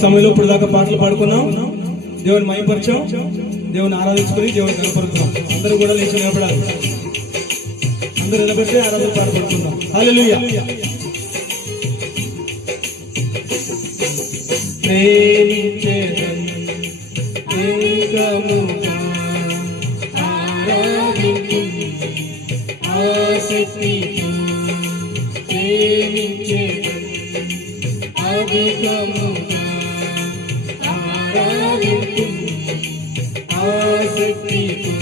సమయంలో ఇప్పుడు దాకా పాటలు పాడుకున్నాం, దేవుని మహిమపరచాం, దేవుని ఆరాధించుకుని దేవుని కనపరుతున్నాం. అందరూ కూడా లేచి నిలబడాలి, అందరూ నిలబెట్టి ఆరాధన పాట పాడుకుందాం. హల్లెలూయా. ప్రేమించేదన్ ఏకముగా ఆరాధించుని ఆసక్తితో ప్రేమించేదన్ అధికముగా ఆరాధించుని ఆసక్తితో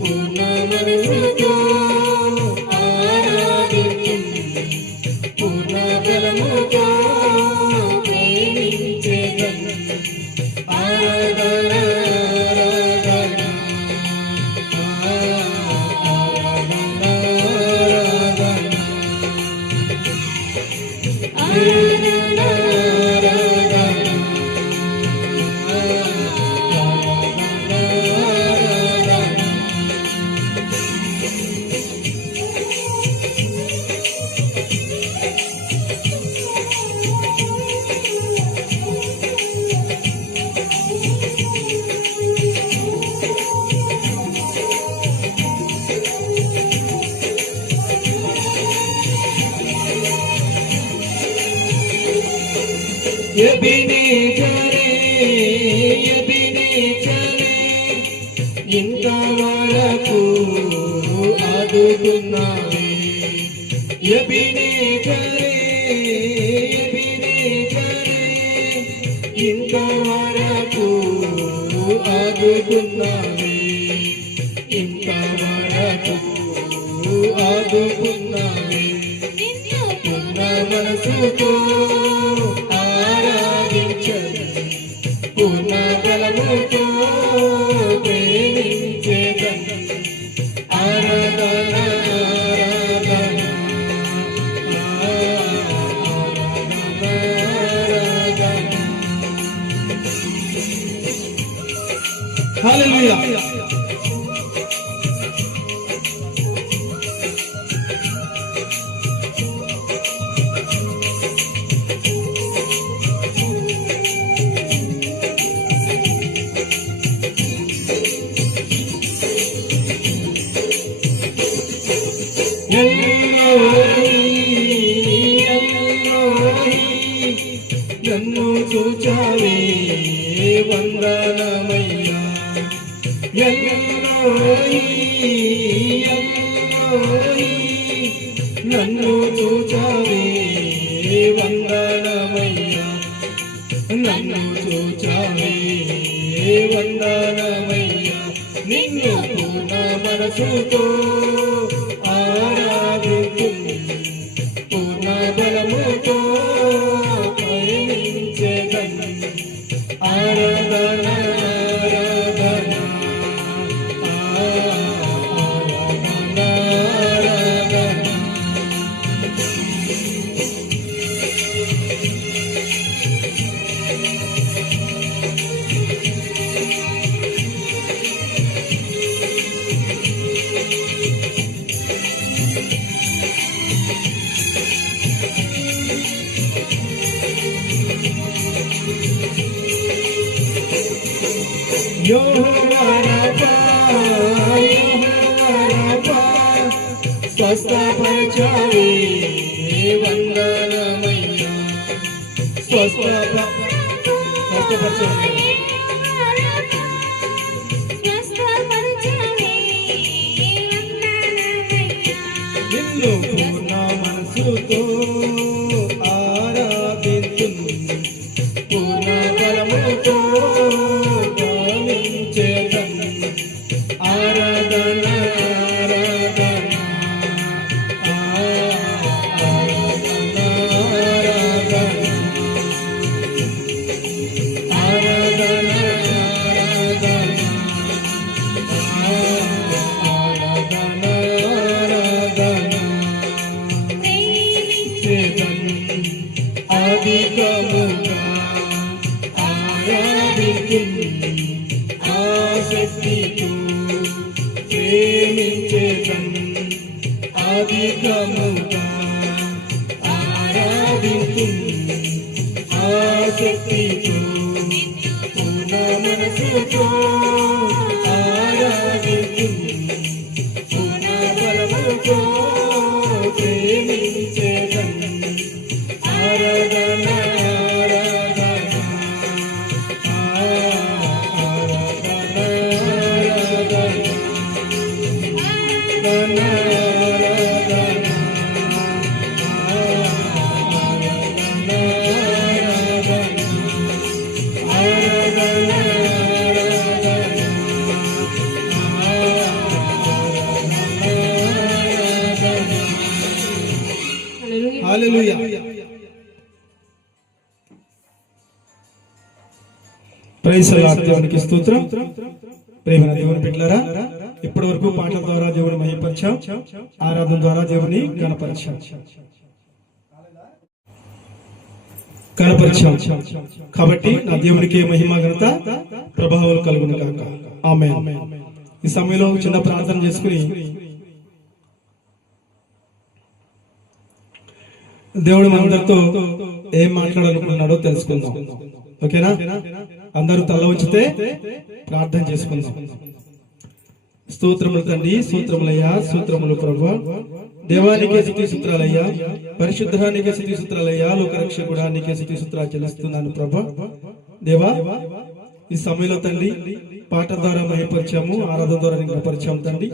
పూర్ణ మనసుతో ఆరాధించుని పూర్ణ బలముతో ప్రేమించేదన్ ఆరాధన ఇంతవరకు ఆదుకున్నావే ఇంతవరకు ఆదుకున్నావే ఇంతవరకు ఆదుకున్నావే పూర్ణ మనసుతో ఆరాధించదు పూర్ణ బలముతో ప్రేమించేదన్ ఆరాధన ఆరాధన ఆరాధన. హల్లెలూయా. నన్ను చూచావే వందనమయ్యా నన్ను చూచావే వందనమయ్యా నన్ను చూచావే వందనమయ్యా నిన్ను పూర్ణ మనసుతో ఆరాధించుని పూర్ణ బలముతో ప్రేమించేదన్ ఆరాధన ఆరాధన ఆరాధన ఆరాధన. యెహోవా రాఫా స్వస్థపరచావే వందనమయ్యా స్వస్థపరచావే నిన్ను పూర్ణ మనసుతో ఆరాధించును పూర్ణ బలముతో గావించేదన్ ఆరాధన ఆరాధన ఆరాధన ఆరాధన ఆరాధన ఆరాధన ఆరాధన ప్రేమించేదన్ అధికముగా ఆరాధించుని ఆసక్తితో ప్రేమించేదన్ అధికముగా ఆరాధించుని ఆసక్తితో పూర్ణ మనసుతో ఆరాధింతుం పూర్ణ బలముతో ప్రేమించేదన్ ఆరాధన హల్లెలూయా. Praise the Lord. దేవునికి స్తోత్రం. ప్రేమన దేవుని బిడ్డలారా, ఇప్పటి వరకు పాటల ద్వారా దేవుని మహిమపరిచాం, ఆరాధన ద్వారా దేవుని కనపరిచాం. కాబట్టి నా దేవునికి మహిమ ఘనత ప్రభావం కలుగును గాక. ఆమేన్. ఈ సమయంలో చిన్న ప్రార్థన చేసుకుని దేవుడు మనందరితో ఏం మాట్లాడాలనుకుంటున్నాడో తెలుసుకుందాం. ఓకేనా? అందరూ తల ఉంచితే ప్రార్థన చేసుకుందాం. స్తోత్రములు తండ్రి, స్తోత్రములయ్యా, స్తోత్రములు ప్రభువా. దేవానికి స్తుతి సూత్రాలయ్యా, పరిశుద్ధానికి స్తుతి సూత్రాలయ్యా, లోకరక్షకుడా నీకే స్తుతి సూత్రాలు చెల్లిస్తున్నాను ప్రభువా. దేవా, ఈ సమయంలో తండ్రి పాట ద్వారా మహిమపరిచాము, ఆరాధన ద్వారా నీకు పరిచయం తండ్రి.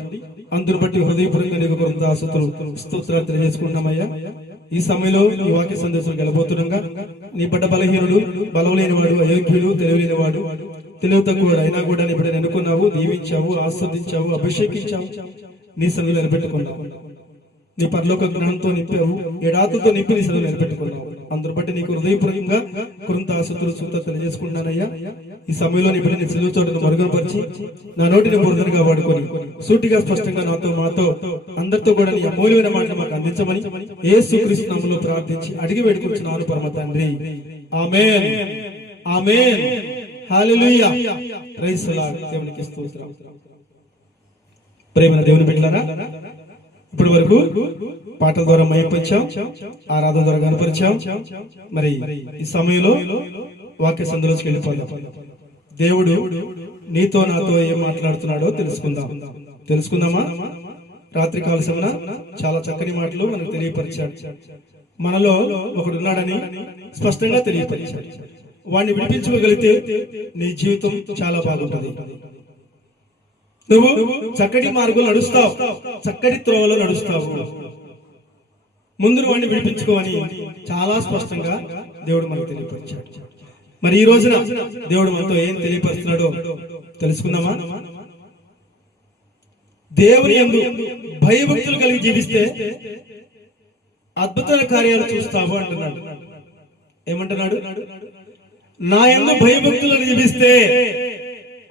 అందును బట్టి హృదయపూర్వకంగా నీకు కృతజ్ఞతాస్తుతులు స్తోత్రాలు తెలియజేసుకుంటున్నామయ్యా. ఈ సమయంలో ఈ వాక్య సందేశం గెలబోతుండగా నీ పడ్డ బలహీనుడు, బలవలేనివాడు, అయోగ్యుడు, తెలివిలేనివాడు, తెలివి తక్కువడు అయినా కూడా నీ బిడ్డను ఎన్నుకున్నావు, దీవించావు, ఆస్వాదించావు, అభిషేకించావు, నీ సన్నిధిలో నిలబెట్టుకున్నావు. నీ పరలోక జ్ఞానంతో నింపావు, ఏడాతులతో నింపి నీ సన్నిధిలో నిలబెట్టుకున్నావు. అందును బట్టి నీకు హృదయపూర్వకంగా కృతజ్ఞతాస్తుతులు స్తోత్రాలు తెలియజేసుకుంటున్నానయ్యా. ఈ సమయంలో నీ బిడ్డ నీ సిలువ చోటును మరుగుపరిచి నా నోటిని బురదగా వాడుకొని సూటిగా స్పష్టంగా నాతో మాతో అందరితో కూడా నీ అమూల్యమైన మాటలు మాకు అందించమని యేసుక్రీస్తు నామములో ప్రార్థించి అడిగి వేడుకుంటున్నాను పరమ తండ్రి. ఆమేన్, ఆమేన్, హల్లెలూయా. Praise the Lord. దేవునికి స్తోత్రం. ప్రేమన దేవుని బిడ్డలారా, ఇప్పటి వరకు పాటల ద్వారా మహిమపరిచాం, ఆరాధన ద్వారా కనపరిచాం. మరి ఈ సమయంలో వాక్య సందులోకి వెళ్ళిపోదాం. దేవుడు నీతో నాతో ఏం మాట్లాడుతున్నాడో తెలుసుకుందామా? రాత్రి కాల సమన చాలా చక్కని మాటలు మనకు తెలియపరిచాడు. మనలో ఒకడున్నాడని స్పష్టంగా తెలియపరిచాడు. వాడిని విడిపించుకోగలిగితే నీ జీవితం చాలా బాగుంటుంది. నువ్వు చక్కటి మార్గంలో నడుస్తావు, చక్కటి త్రోవలో నడుస్తావు. ముందు వాడిని విడిపించుకోవని చాలా స్పష్టంగా దేవుడు మనకు తెలియపరిచాడు. మరి ఈ రోజున దేవుడు మనతో ఏం తెలియపరుస్తున్నాడో తెలుసుకుందామా? దేవుని యందు భయభక్తులు కలిగి జీవిస్తే అద్భుతమైన కార్యాలు చూస్తావు అంటున్నాడు. ఏమంటున్నాడు? నా యందు భయభక్తులను జీవిస్తే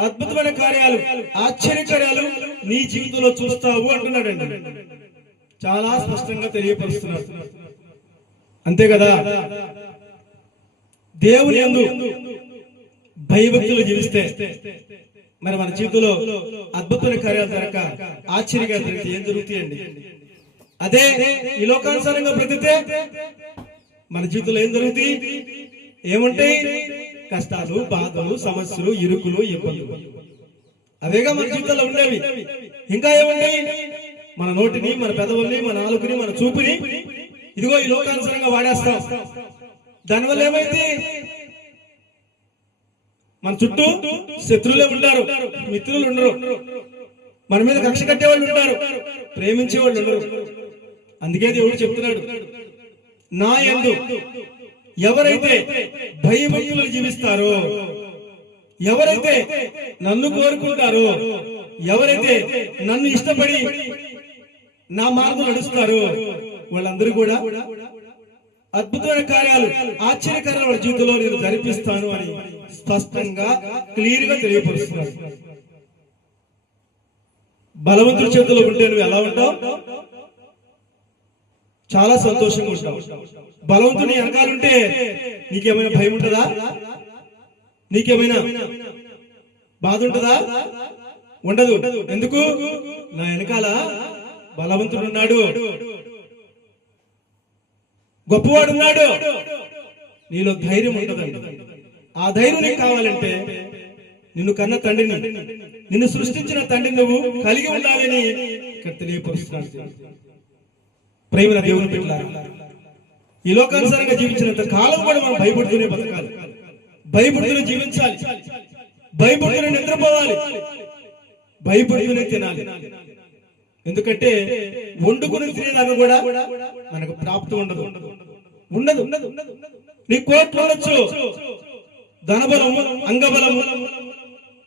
అద్భుతమైన కార్యాలు, ఆశ్చర్యకార్యాలు నీ జీవితంలో చూస్తావు అంటున్నాడండి. చాలా స్పష్టంగా తెలియపరుస్తున్నాడు. అంతే కదా? దేవుని యందు భయభక్తులు జీవిస్తే మరి మన జీవితంలో అద్భుతమైన కార్యాలు జరగక ఆశ్చర్యంగా జరిగితే ఏం జరుగుతాయండి? అదే ఈ లోకానుసారంగా బ్రతికితే మన జీవితంలో ఏం జరుగుతాయి? ఏముంటాయి? కష్టాలు, బాధలు, సమస్యలు, ఇరుకులు, ఇబ్బందులు. అవేగా మన జీవితంలో ఉండేవి. ఇంకా ఏముంటాయి? మన నోటిని, మన పెదవుల్ని, మన నాలుకని, మన చూపుని ఇదిగో ఈ లోకానుసారంగా వాడేస్తాం. దానివల్ల ఏమైంది? మన చుట్టూ శత్రువులే ఉంటారు, మిత్రులు ఉండరు. మన మీద కక్ష కట్టే వాళ్ళు ఉంటారు, ప్రేమించే వాళ్ళు ఉండరు. అందుకే దేవుడు చెప్తున్నాడు, నా యందు ఎవరైతే భయభక్తులు జీవిస్తారో, ఎవరైతే నన్ను కోరుకుంటారో, ఎవరైతే నన్ను ఇష్టపడి నా మార్గం నడుస్తారో వాళ్ళందరూ కూడా అద్భుతమైన కార్యాలు, ఆశ్చర్యకరమైన వాళ్ళ జీవితంలో నేను జరిపిస్తాను అని స్పష్టంగా క్లియర్ గా తెలియపరుస్తున్నాడు. బలవంతుడి చేతిలో ఉంటే నువ్వు ఎలా ఉంటావు? చాలా సంతోషంగా ఉంటావు. బలవంతుని వెనకాలంటే నీకేమైనా భయం ఉంటుందా? నీకేమైనా బాధ ఉంటుందా? ఉండదు. ఎందుకు? నా వెనకాల బలవంతుడు ఉన్నాడు. గొప్పవాడు ఉన్నాడు, నీలో ధైర్యం ఉండదండి. ఆ ధైర్యం నీకు కావాలంటే నిన్ను కన్న తండ్రిని, నిన్ను సృష్టించిన తండ్రిని నువ్వు కలిగి ఉండాలని ఇక్కడ తెలియపరుస్తున్నాడు. ప్రేమ దేవుని బిడ్డలారా, ఈ లోకానుసారంగా జీవించినంత కాలం కూడా మనం భయపడుతూనే బతకాలి, భయపడుతూనే జీవించాలి, భయపడుతూనే నిద్రపోవాలి, భయపడుతూనే తినాలి. ఎందుకంటే వండుకుని తినేదాకా కూడా మనకు ప్రాప్తి ఉండదు. నీ కోట్లు ఉండొచ్చు, ధనబలము, అంగబలము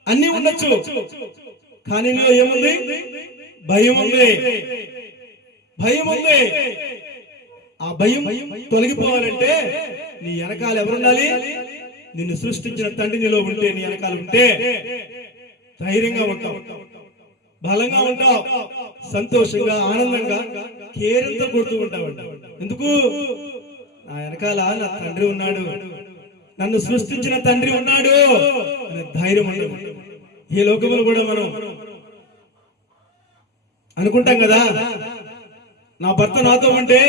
అన్ని ఉండొచ్చు, కానీ నీలో ఏముంది? భయం ఉంది. భయం ఉంది. ఆ భయం తొలగిపోవాలంటే నీ వెనకాల ఎవరుండాలి? నిన్ను సృష్టించిన తండ్రి నీలో ఉంటే, నీ వెనకాల ఉంటే ధైర్యంగా ఉంటావు, బలంగా ఉంటావు, సంతోషంగా, ఆనందంగా కేరింత కొడుతూ ఉంటావు. ఎందుకు? నా వెనకాల నా తండ్రి ఉన్నాడు, నన్ను సృష్టించిన తండ్రి ఉన్నాడు అనే ధైర్యం ఉండదు. ఈ లోకములు కూడా మనం అనుకుంటాం కదా, నా భర్త నాతో ఉంటే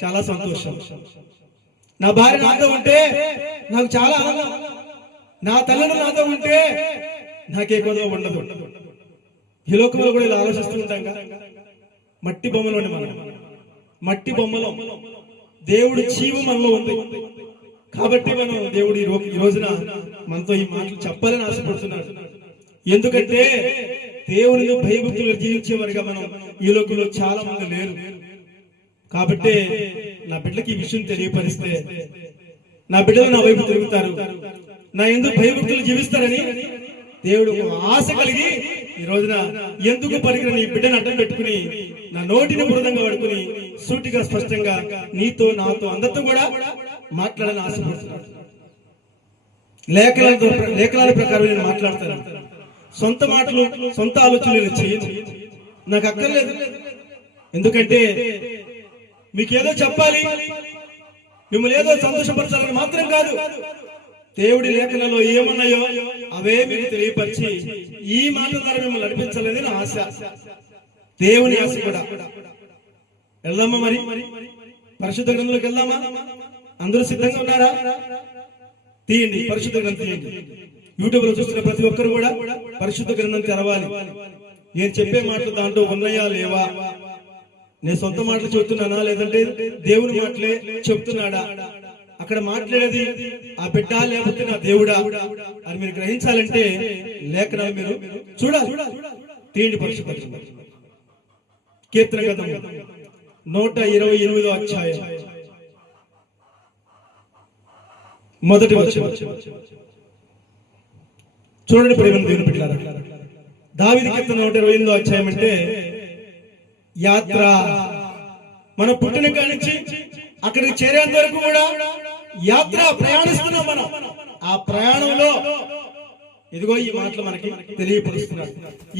చాలా సంతోషం, నా భార్య నాతో ఉంటే నాకు చాలా ఆనందం, నా తల్లిదండ్రులు నాతో ఉంటే నాకే గొడవ ఉండదు. ఈ లోకంలో కూడా ఇలా ఆలోచిస్తూ ఉంటాం కదా. మట్టి బొమ్మలోని మనం, మట్టి బొమ్మలో దేవుడి జీవం మనలో ఉంది కాబట్టి మనం దేవుడు ఈ రోజున మనతో ఈ మాటలు చెప్పాలని ఆశపడుతున్నాడు. ఎందుకంటే దేవుని భయభక్తులు జీవించేవారుగా మనం ఈ లోకంలో చాలా మంది లేరు. కాబట్టి నా బిడ్డలకి ఈ విషయం తెలియపరిస్తే నా బిడ్డలు నా వైపు తిరుగుతారు, నా ఎందుకు భయభక్తులు జీవిస్తారని దేవుడు ఆశ కలిగి ఈ రోజున ఎందుకు పలికిన ఈ బిడ్డను అడ్డం పెట్టుకుని నా నోటిని బృందంగా పడుకుని సూటిగా స్పష్టంగా నీతో నాతో అందరితో కూడా మాట్లాడాలని ఆశపడుతున్నాడు. లేఖనాల ప్రకారం నేను మాట్లాడతాను. సొంత మాటలు, సొంత ఆలోచనలు నేను చేయను, నాకు అక్కర్లేదు. ఎందుకంటే మీకేదో చెప్పాలి, మిమ్మల్ని ఏదో సంతోషపరచాలని మాత్రం కాదు. దేవుడి లేఖనాల్లో ఏమున్నాయో అవే మీకు తెలియపరిచి ఈ మాట ద్వారా మిమ్మల్ని నడిపించాలని నా ఆశ, దేవుని ఆశ కూడా. వెళ్దామా? మరి పరిశుద్ధ గ్రంథంలోకి వెళ్దామా? అందరూ సిద్ధంగా ఉన్నారా? తీయండి, పరిశుద్ధ గ్రంథం తీయండి. యూట్యూబ్ లో చూస్తున్న ప్రతి ఒక్కరు కూడా పరిశుద్ధ గ్రంథం తెరవాలి. నేను చెప్పే మాటలు దాంట్లో ఉన్నాయా లేవా, నేను సొంత మాటలు చెప్తున్నానా లేదంటే దేవుని మాటలే చెప్తున్నాడా, అక్కడ మాట్లాడేది ఆ బిడ్డ లేకపోతే నా దేవుడా అని మీరు గ్రహించాలంటే లేఖనాలు మీరు చూడాలి. తీయండి పరిశుద్ధ గ్రంథం. కీర్తన గ్రంథం 128వ అధ్యాయం మొదటి వచనం చూడండి. ప్రేమ దేవుని బిడ్డలారా, దావీదు కీర్తన 128వ అధ్యాయం అంటే యాత్ర. మనం పుట్టిన కాడి నుంచి అక్కడికి చేరేంత వరకు కూడా యాత్ర, ప్రయాణిస్తున్నాం మనం. ఆ ప్రయాణంలో ఇదిగో ఈ మాటలు మనకి తెలియపరుస్తున్నారు.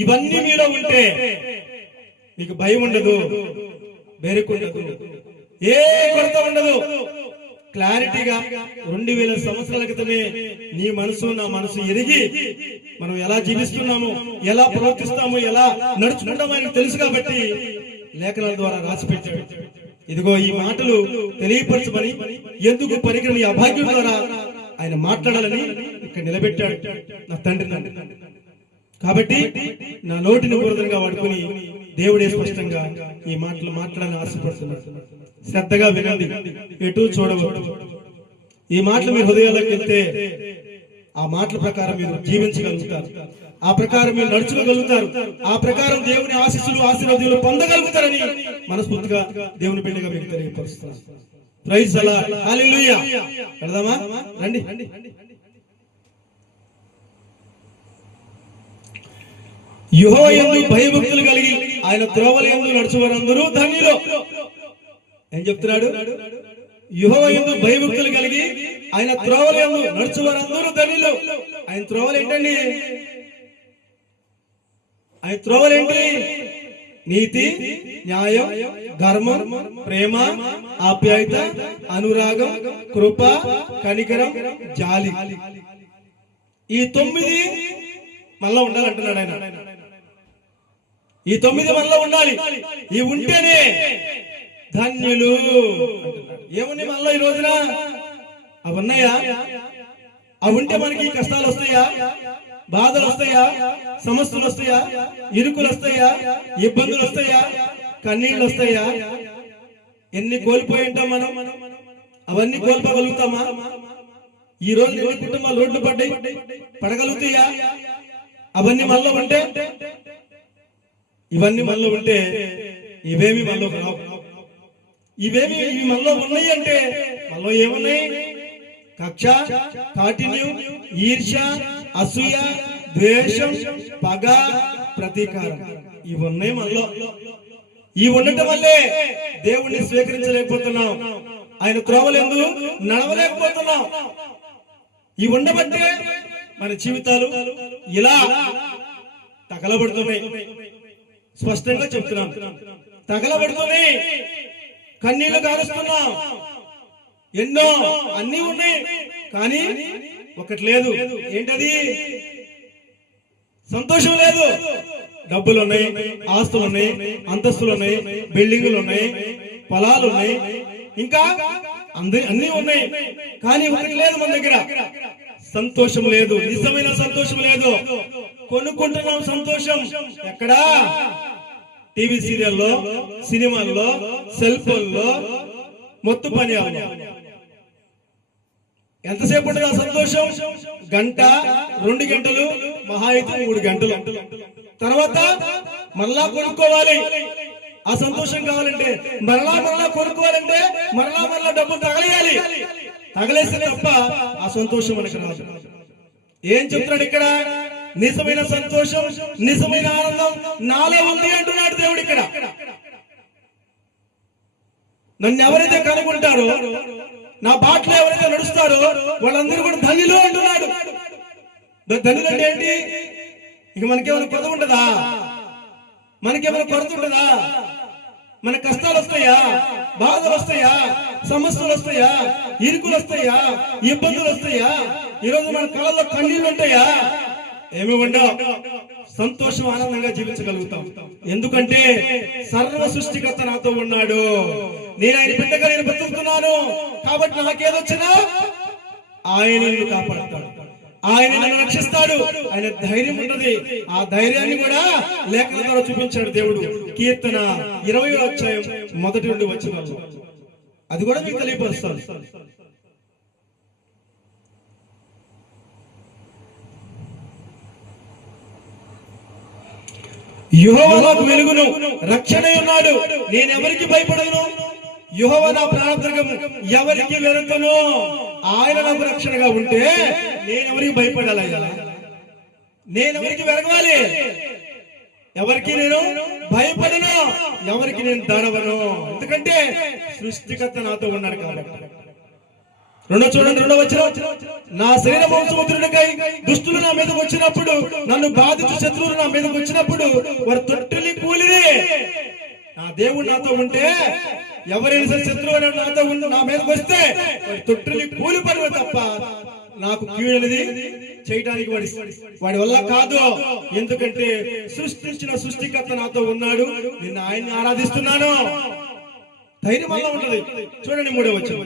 ఇవన్నీ మీలో ఉంటే మీకు భయం ఉండదు, బెరుకుండదు, ఏ కొరత ఉండదు. క్లారిటీగా 2000 సంవత్సరాల క్రితమే నీ మనసు నా మనసు ఎరిగి మనం ఎలా జీవిస్తున్నాము, ఎలా ప్రవర్తిస్తాము, ఎలా నడుచుకుంటామో ఆయనకు తెలుసు కాబట్టి లేఖనాల ద్వారా రాసి పెట్టాడు. ఇదిగో ఈ మాటలు తెలియపరచమని, ఎందుకు పరికరం ఈ అభాగ్యం ద్వారా ఆయన మాట్లాడాలని ఇక్కడ నిలబెట్టాడు నా తండ్రి. కాబట్టి నా నోటిని బురదగా వాడుకుని దేవుడే స్పష్టంగా ఈ మాటలు మాట్లాడాలని ఆశపడుతున్నాడు. శ్రద్ధగా వినండి, ఎటు చూడవద్దు. ఈ మాటలు మీ హృదయాలకు వెళ్తే ఆ మాటల ప్రకారం మీరు జీవించగలుగుతారు, ఆ ప్రకారం మీరు నడుచుకోగలుగుతారు, ఆ ప్రకారం దేవుని ఆశీస్సులు, ఆశీర్వాదాలు పొందగలుగుతారని మనస్ఫూర్తిగా దేవుని బిడ్డగా మీకు తెలియపరుస్తున్నాను. ప్రైజ్ ది లార్డ్, హల్లెలూయా. వెళ్దామా? రండి. యెహోవా యందు భయభక్తులు కలిగి ఆయన త్రోవల యందు నడుచువారందరూ ధన్యులు. ఏం చెప్తున్నాడు? యెహోవా యందు భయభక్తులు కలిగి ఆయన త్రోవల యందు నడుచువారందరూ ధన్యులు. ఆయన త్రోవలు ఏంటండి? ఆయన త్రోవలు ఏంటి? నీతి, న్యాయం, ధర్మం, ప్రేమ, ఆప్యాయత, అనురాగం, కృప, కనికరం, జాలి. ఈ 9 మనలో ఉండాలంటున్నాడు ఆయన. ఈ 9 మనలో ఉండాలి. ఈ ఉంటేనే ధన్యులు. ఏముంది మనలో ఈ రోజున? అవి ఉన్నాయా? అవి ఉంటే మనకి కష్టాలు వస్తాయా? బాధలు వస్తాయా? సమస్యలు వస్తాయా? ఇరుకులు వస్తాయా? ఇబ్బందులు వస్తాయా? కన్నీళ్ళు వస్తాయా? ఎన్ని కోల్పోయి ఉంటాం మనం? అవన్నీ కోల్పోగలుగుతామా? ఈ రోజు ఎన్ని కుటుంబాలు రోడ్లు పడగలుగుతాయా? అవన్నీ మనలో ఉంటే, ఇవన్నీ మనలో ఉంటే ఇవేమి మనలో రావు. ఇవి మనలో ఉన్నాయి అంటే మనలో ఏమున్నాయి? కక్ష, కాఠిన్యం, ఈర్ష్య, అసూయ, ద్వేషం, పగ, ప్రతీకారం ఇవి ఉన్నాయి మనలో. ఇవి ఉండటం వల్లే దేవుణ్ణి స్వీకరించలేకపోతున్నాం. ఆయన త్రోవలందు నడవలేకపోతున్నాం. ఇవి ఉండబట్టే మన జీవితాలు ఇలా తగలబడుతున్నాయి. స్పష్టంగా చెప్తున్నాం, తగలబడుతున్నాయి. కన్నీళ్లు కారుస్తున్నాం. ఎన్నో అన్ని ఉన్నాయి, కానీ ఒకటి లేదు. ఏంటది? సంతోషం లేదు. డబ్బులు ఉన్నాయి, ఆస్తులు ఉన్నాయి, అంతస్తులు ఉన్నాయి, బిల్డింగులు ఉన్నాయి, పొలాలు ఉన్నాయి, ఇంకా అన్ని ఉన్నాయి, కానీ ఒకటి లేదు మన దగ్గర. సంతోషం లేదు. నిజమైన సంతోషం లేదు. కొనుక్కుంటున్నాం సంతోషం. ఎక్కడా? టీవీ సీరియల్లో, సినిమాల్లో, సెల్ ఫోన్లో, మొత్తం పని. ఎంతసేపు ఉంటుంది ఆ సంతోషం? గంట, 2 గంటలు, మహా అయితే 3 గంటలు. తర్వాత మరలా కొనుక్కోవాలి. ఆ సంతోషం కావాలంటే మరలా కొనుక్కోవాలంటే మరలా డబ్బులు తగలేయాలి. తగలేస్తే తప్ప ఆ సంతోషం మనకు రాదు. ఏం చెప్తున్నాడు ఇక్కడ? నిజమైన సంతోషం, నిజమైన ఆనందం నాలో ఉంది అంటున్నాడు దేవుడు ఇక్కడ. నన్ను ఎవరైతే కనుగొంటారో, నా బాటలో ఎవరైతే నడుస్తారో వాళ్ళందరూ కూడా ధన్యులు అంటున్నాడు. ధన్యులు అంటే ఏంటి? ఇక మనకేమైనా కొరత ఉంటుందా? మనకేమైనా కొరత ఉంటుందా? మన కష్టాలు వస్తాయా? బాధలు వస్తాయా? సమస్యలు వస్తాయా? ఇరుకులు వస్తాయా? ఇబ్బందులు వస్తాయా? ఈరోజు మన కళ్ళలో కన్నీళ్ళు ఉంటాయా? ఏమి ఉండవు. సంతోషం, ఆనందంగా జీవించగలుగుతాం. ఎందుకంటే సర్వ సృష్టికర్త నాతో ఉన్నాడు. నేను ఆయన బిడ్డగా నేను బతుకుతున్నాను. కాబట్టి నాకేదొచ్చినా ఆయన నన్ను కాపాడుతాడు, ఆయన నన్ను రక్షిస్తాడు. ఆయన ధైర్యం ఉన్నది. ఆ ధైర్యాన్ని కూడా లేఖన ద్వారా చూపించాడు దేవుడు. కీర్తన 20వ అధ్యాయం 1 నుండి వచనాలు. అది కూడా మీకు తెలియపరుస్తాను. యెహోవా నాకు వెలుగును, రక్షణ ఉన్నాడు, నేను ఎవరికి భయపడను. యెహోవా నా ప్రాణదుర్గము, ఎవరికి వెరుకను. ఆయన నాకు రక్షణగా ఉంటే నేను ఎవరికి భయపడాలి? నేను ఎవరికి వెరగాలి? ఎవరికి నేను భయపడను, ఎవరికి నేను దడవను. ఎందుకంటే సృష్టికర్త నాతో ఉన్నాడు కాబట్టి. చూడండి 2వ వచనం. నా శరీర మాంసముద్రుడికై దుష్టులు నా మీదకి వచ్చినప్పుడు, నన్ను బాధించు శత్రువులు నా మీదకి వచ్చినప్పుడు వారు తొట్టిల్లి కూలిరి. నా దేవుడు నాతో ఉంటే, ఎవరైనా సరే శత్రువు నాతో నా మీదకి వస్తే తొట్టిల్లి కూలి పడవ తప్ప నాకు కీడనేది చేయడానికి వాడి వల్ల కాదు. ఎందుకంటే సృష్టించిన సృష్టికర్త నాతో ఉన్నాడు. నిన్న ఆయన్ని ఆరాధిస్తున్నాను. ధైర్యం వల్ల ఉంటది. చూడండి 3వ వచనం.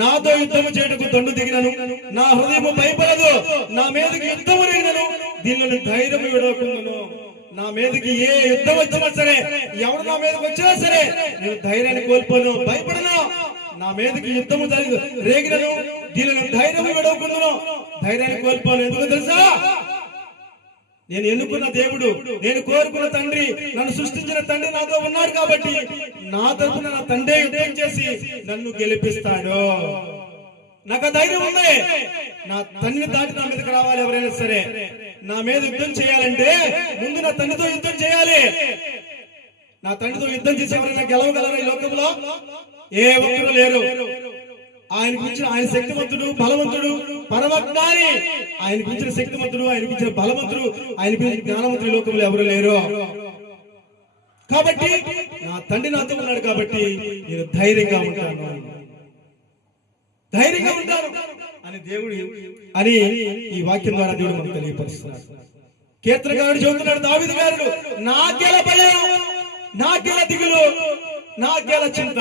నాతో యుద్ధము చేయటకు దండు దిగినను, నా హృదయము భయపడదు. నా మీదకి యుద్ధము రేగినను, దీనిని ధైర్యం విడవకుండాను. నా మీదకి ఏ యుద్ధం వచ్చినా సరే, ఎవరు నా మీదకి వచ్చినా సరే, నేను ధైర్యాన్ని కోల్పోను, భయపడను. నా మీదకి యుద్ధము రేగినను, దీనిని ధైర్యం విడవకుండాను, ధైర్యాన్ని కోల్పోను. ఎందుకు తెలుసా? నేను ఎన్నుకున్న దేవుడు, నేను కోరుకున్న తండ్రి, నన్ను సృష్టించిన తండ్రి నాతో ఉన్నాడు కాబట్టి నా తరపున నా తండ్రి యుద్ధం చేసి నన్ను గెలిపిస్తాడు. నాకు ఆ ధైర్యం ఉంది. నా తండ్రిని దాటి నా మీదకి రావాలి. ఎవరైనా సరే నా మీద యుద్ధం చేయాలంటే ముందు నా తండ్రితో యుద్ధం చేయాలి. నా తండ్రితో యుద్ధం చేసి ఎవరైనా గెలవగలరా ఈ లోకంలో? ఏ ఒక్కరు లేరు. ఆయన గురించిన ఆయన శక్తివంతుడు, బలవంతుడు, పరమజ్ఞాని. ఆయన గురించిన శక్తివంతుడు, ఆయన గురించిన బలవంతుడు, ఆయన గురించిన జ్ఞానవంతుడు లోకంలో ఎవరు లేరు. కాబట్టి నా తండ్రి నాతో ఉన్నాడు కాబట్టి నేను ధైర్యంగా ఉంటాను అని దేవుడు అని ఈ వాక్యం ద్వారా దేవుడు మనకు తెలియపరుస్తున్నాడు. కీర్తనకారుడు చెబుతున్నాడు, దావీదు గారు, నాకేల భయం, నాకేల దిగులు, నాకేల చింత,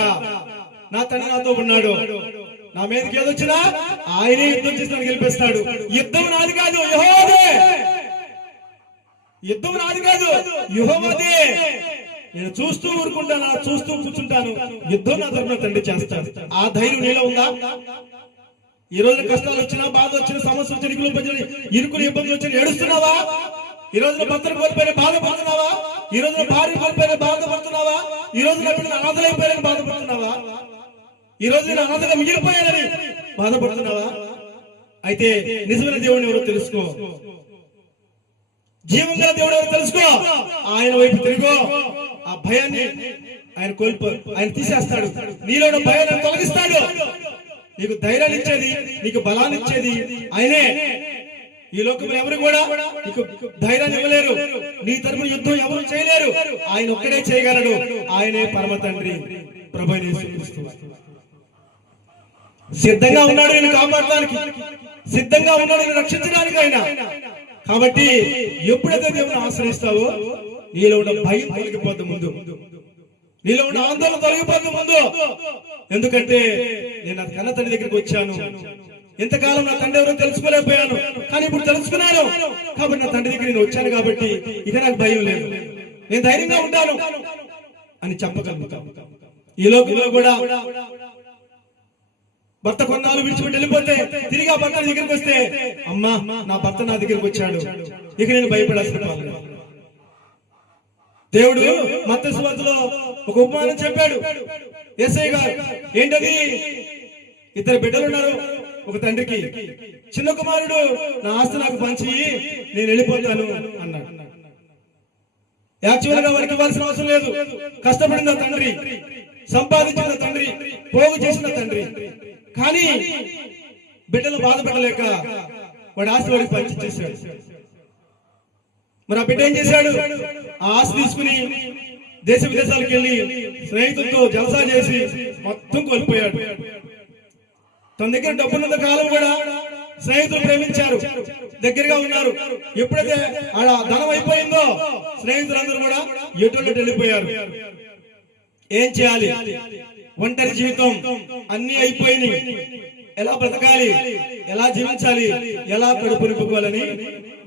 నా తండ్రి నాతో ఉన్నాడు, నా మీదకి ఏదొచ్చినా ఆయనే యుద్ధం చేసి గెలిపిస్తాడు. యుద్ధం నాది కాదు, యెహోవాదే. యుద్ధం నాది కాదు, యెహోవాదే. నేను చూస్తూ ఊరుకుంటాను, చూస్తూ కూర్చుంటాను, యుద్ధం నా తరపున తండ్రి చేస్తాడు. ఆ ధైర్యం నీలో ఉందా? ఈ రోజు కష్టాలు వచ్చినా, బాధ వచ్చిన, సమస్య వచ్చిన, ఇరుకులు ఇబ్బందులు వచ్చిన ఏడుస్తున్నావా? ఈ రోజున భర్తలు కోల్పోయిన బాధపడుతున్నావా? ఈ రోజున భార్య కోల్పోయిన బాధపడుతున్నావా? ఈ రోజు నా బిడ్డలు అనాథలైపోయారని బాధపడుతున్నావా? ఈ రోజు నేను అనాథగా మిగిలిపోయానని బాధపడుతున్నావా? అయితే నిజమైన దేవుడిని ఎవరో తెలుసుకో, జీవంగా దేవుడు ఎవరు తెలుసుకో. ఆయన వైపు తిరుగో. ఆ భయాన్ని ఆయన ఆయన తీసేస్తాడు. నీలో ఉన్న భయాన్ని తొలగిస్తాడు. నీకు ధైర్యాన్ని ఇచ్చేది, నీకు బలాన్ని ఇచ్చేది ఆయనే. ఈ లోకంలో ఎవరు కూడా నీకు ధైర్యాన్ని ఇవ్వలేరు. నీ తరపున యుద్ధం ఎవరు చేయలేరు. ఆయన ఒక్కడే చేయగలడు. ఆయనే పరమ తండ్రి ప్రభువైన యేసుక్రీస్తు. సిద్ధంగా ఉన్నాడు నేను కాపాడడానికి, సిద్ధంగా ఉన్నాడు నేను రక్షించడానికి ఆయన. కాబట్టి ఎప్పుడైతే దేవుని ఆశ్రయిస్తావో నీలో ఉన్న భయం తొలగిపోద్ది ముందు, నీలో ఉన్న ఆందోళన తొలగిపోద్ది ముందు. ఎందుకంటే నేను నా కన్న తండ్రి దగ్గరికి వచ్చాను. ఇంతకాలం నా తండ్రి ఎవరో తెలుసుకోలేకపోయాను, కానీ ఇప్పుడు తెలుసుకున్నాను. కాబట్టి నా తండ్రి దగ్గర నేను వచ్చాను కాబట్టి ఇక నాకు భయం లేదు, నేను ధైర్యంగా ఉంటాను అని చెప్పగలుగుతాను. ఈ లోకంలో కూడా భర్త కొన్నాళ్ళు విడిచిపెట్టి వెళ్ళిపోతే తిరిగి ఆ భర్త దగ్గరికి వస్తే, అమ్మా నా భర్త నా దగ్గరికి వచ్చాడు, ఇక నేను భయపడాల్సిన పని లేదు. దేవుడు మత్తయి సువార్తలో ఒక ఉపమానం చెప్పాడు. యేసయ్య గారు ఏంటది? ఇద్దరు బిడ్డలు ఉన్నారు ఒక తండ్రికి. చిన్న కుమారుడు నా ఆస్తి నాకు పంచి నేను వెళ్ళిపోతాను అన్నాడు. యాక్చువల్ గా వారికి ఇవ్వాల్సిన అవసరం లేదు. కష్టపడిన తండ్రి, సంపాదించిన తండ్రి, పోగు చేసిన తండ్రి. కానీ బిడ్డలు బాధ పెట్టలేక వాడి ఆస్తి వాడికి పంచి చేశాడు. మరి ఆ బిడ్డ ఏం చేశాడు? ఆ ఆస్తి తీసుకుని దేశ విదేశాలకు వెళ్ళి స్నేహితులతో జలసా చేసి మొత్తం కోల్పోయాడు. తన దగ్గర డబ్బున్నంత కాలం కూడా స్నేహితులు ప్రేమించారు, దగ్గరగా ఉన్నారు. ఎప్పుడైతే ఆడ ధనం అయిపోయిందో స్నేహితులందరూ కూడా ఎటువంటి వెళ్ళిపోయారు. ఏం చేయాలి? ఒంటరి జీవితం, అన్ని అయిపోయినాయి. ఎలా బ్రతకాలి, ఎలా జీవించాలి, ఎలా కడుపు నింపుకోవాలని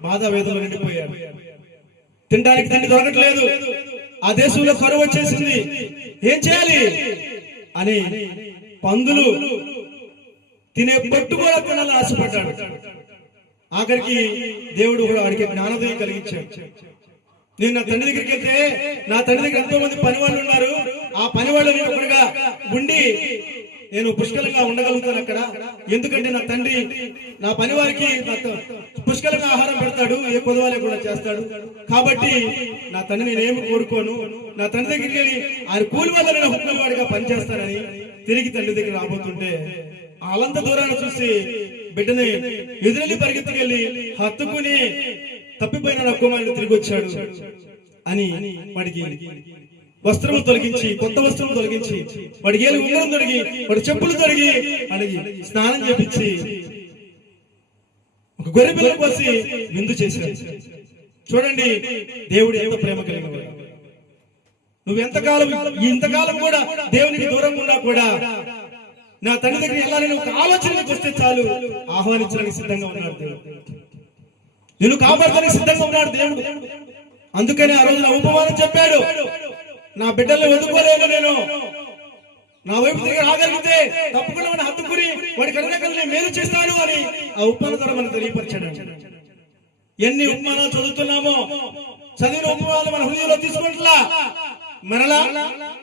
బాధ వేదనలు నిండిపోయారు. తినడానికి తిండి దొరకట్లేదు, ఆ దేశంలో కరువు వచ్చేసింది. ఏం చేయాలి అని పందులు తినే పట్టు కూడా తినాలని ఆశపడ్డాడు. ఆఖరికి దేవుడు కూడా వాడికి జ్ఞానోదయం కలిగించాడు. నేను నా తండ్రి దగ్గరికి వెళ్తే నా తండ్రి దగ్గర ఎంతో మంది పని వాళ్ళు ఉన్నారు, ఆ పని వాళ్ళు ఒకటిగా ఉండి నేను పుష్కలంగా ఉండగలుగుతాను అక్కడ. ఎందుకంటే నా తండ్రి నా పని వారికి పుష్కలంగా ఆహారం పెడతాడు, ఏ కొదవాలి కూడా చేస్తాడు. కాబట్టి నా తండ్రి నేనేమి కోరుకోను, నా తండ్రి దగ్గరికి వెళ్ళి ఆయన కూలి వల్ల నేను హుక్కుల వాడిగా పనిచేస్తానని తిరిగి తండ్రి దగ్గర రాబోతుంటే వాళ్ళంత దూరాన్ని చూసి బిడ్డని ఎదురెళ్ళి పరిగెత్తుకెళ్ళి హత్తుకుని తప్పిపోయిన నా కుమారుడు తిరిగి వచ్చాడు అని వాడికి వస్త్రము తొలగించి, కొత్త వస్త్రం తొలగించి, వాడికి ఏలు ఉంగరం తొడిగి, వాడి చెప్పులు తొడిగి అడిగి స్నానం చేపించి ఒక గొర్రె పిల్ల కోసి విందు చేశాడు. చూడండి దేవుడు ఎంత ప్రేమ కలిగిన. నువ్వు ఇంతకాలం కూడా దేవునికి దూరంగా ఉన్నా కూడా నా తండ్రి దగ్గర వెళ్ళాలని ఒక ఆలోచనకి వస్తే చాలు ఆహ్వానించడానికి సిద్ధంగా ఉన్నాడు దేవుడు. నిన్ను కాపాడడానికి సిద్ధంగా ఉన్నాడు దేవుడు. అందుకని ఆ రోజు నా ఉపమానం చెప్పాడు. నా బిడ్డల్ని వదుకోలేను, నేను నా వైపు తిరిగి రాగలిగితే తప్పకుండా వాడిని హత్తుకుని వాడి కరుణకల్ని మేలు చేస్తాను అని ఆ ఉపమానం ద్వారా మనకు తెలియపరిచాడు. ఎన్ని ఉపమానాలు చదువుతున్నామో, చదివిన ఉపమానాలు మన హృదయంలో తీసుకుంటా మరలా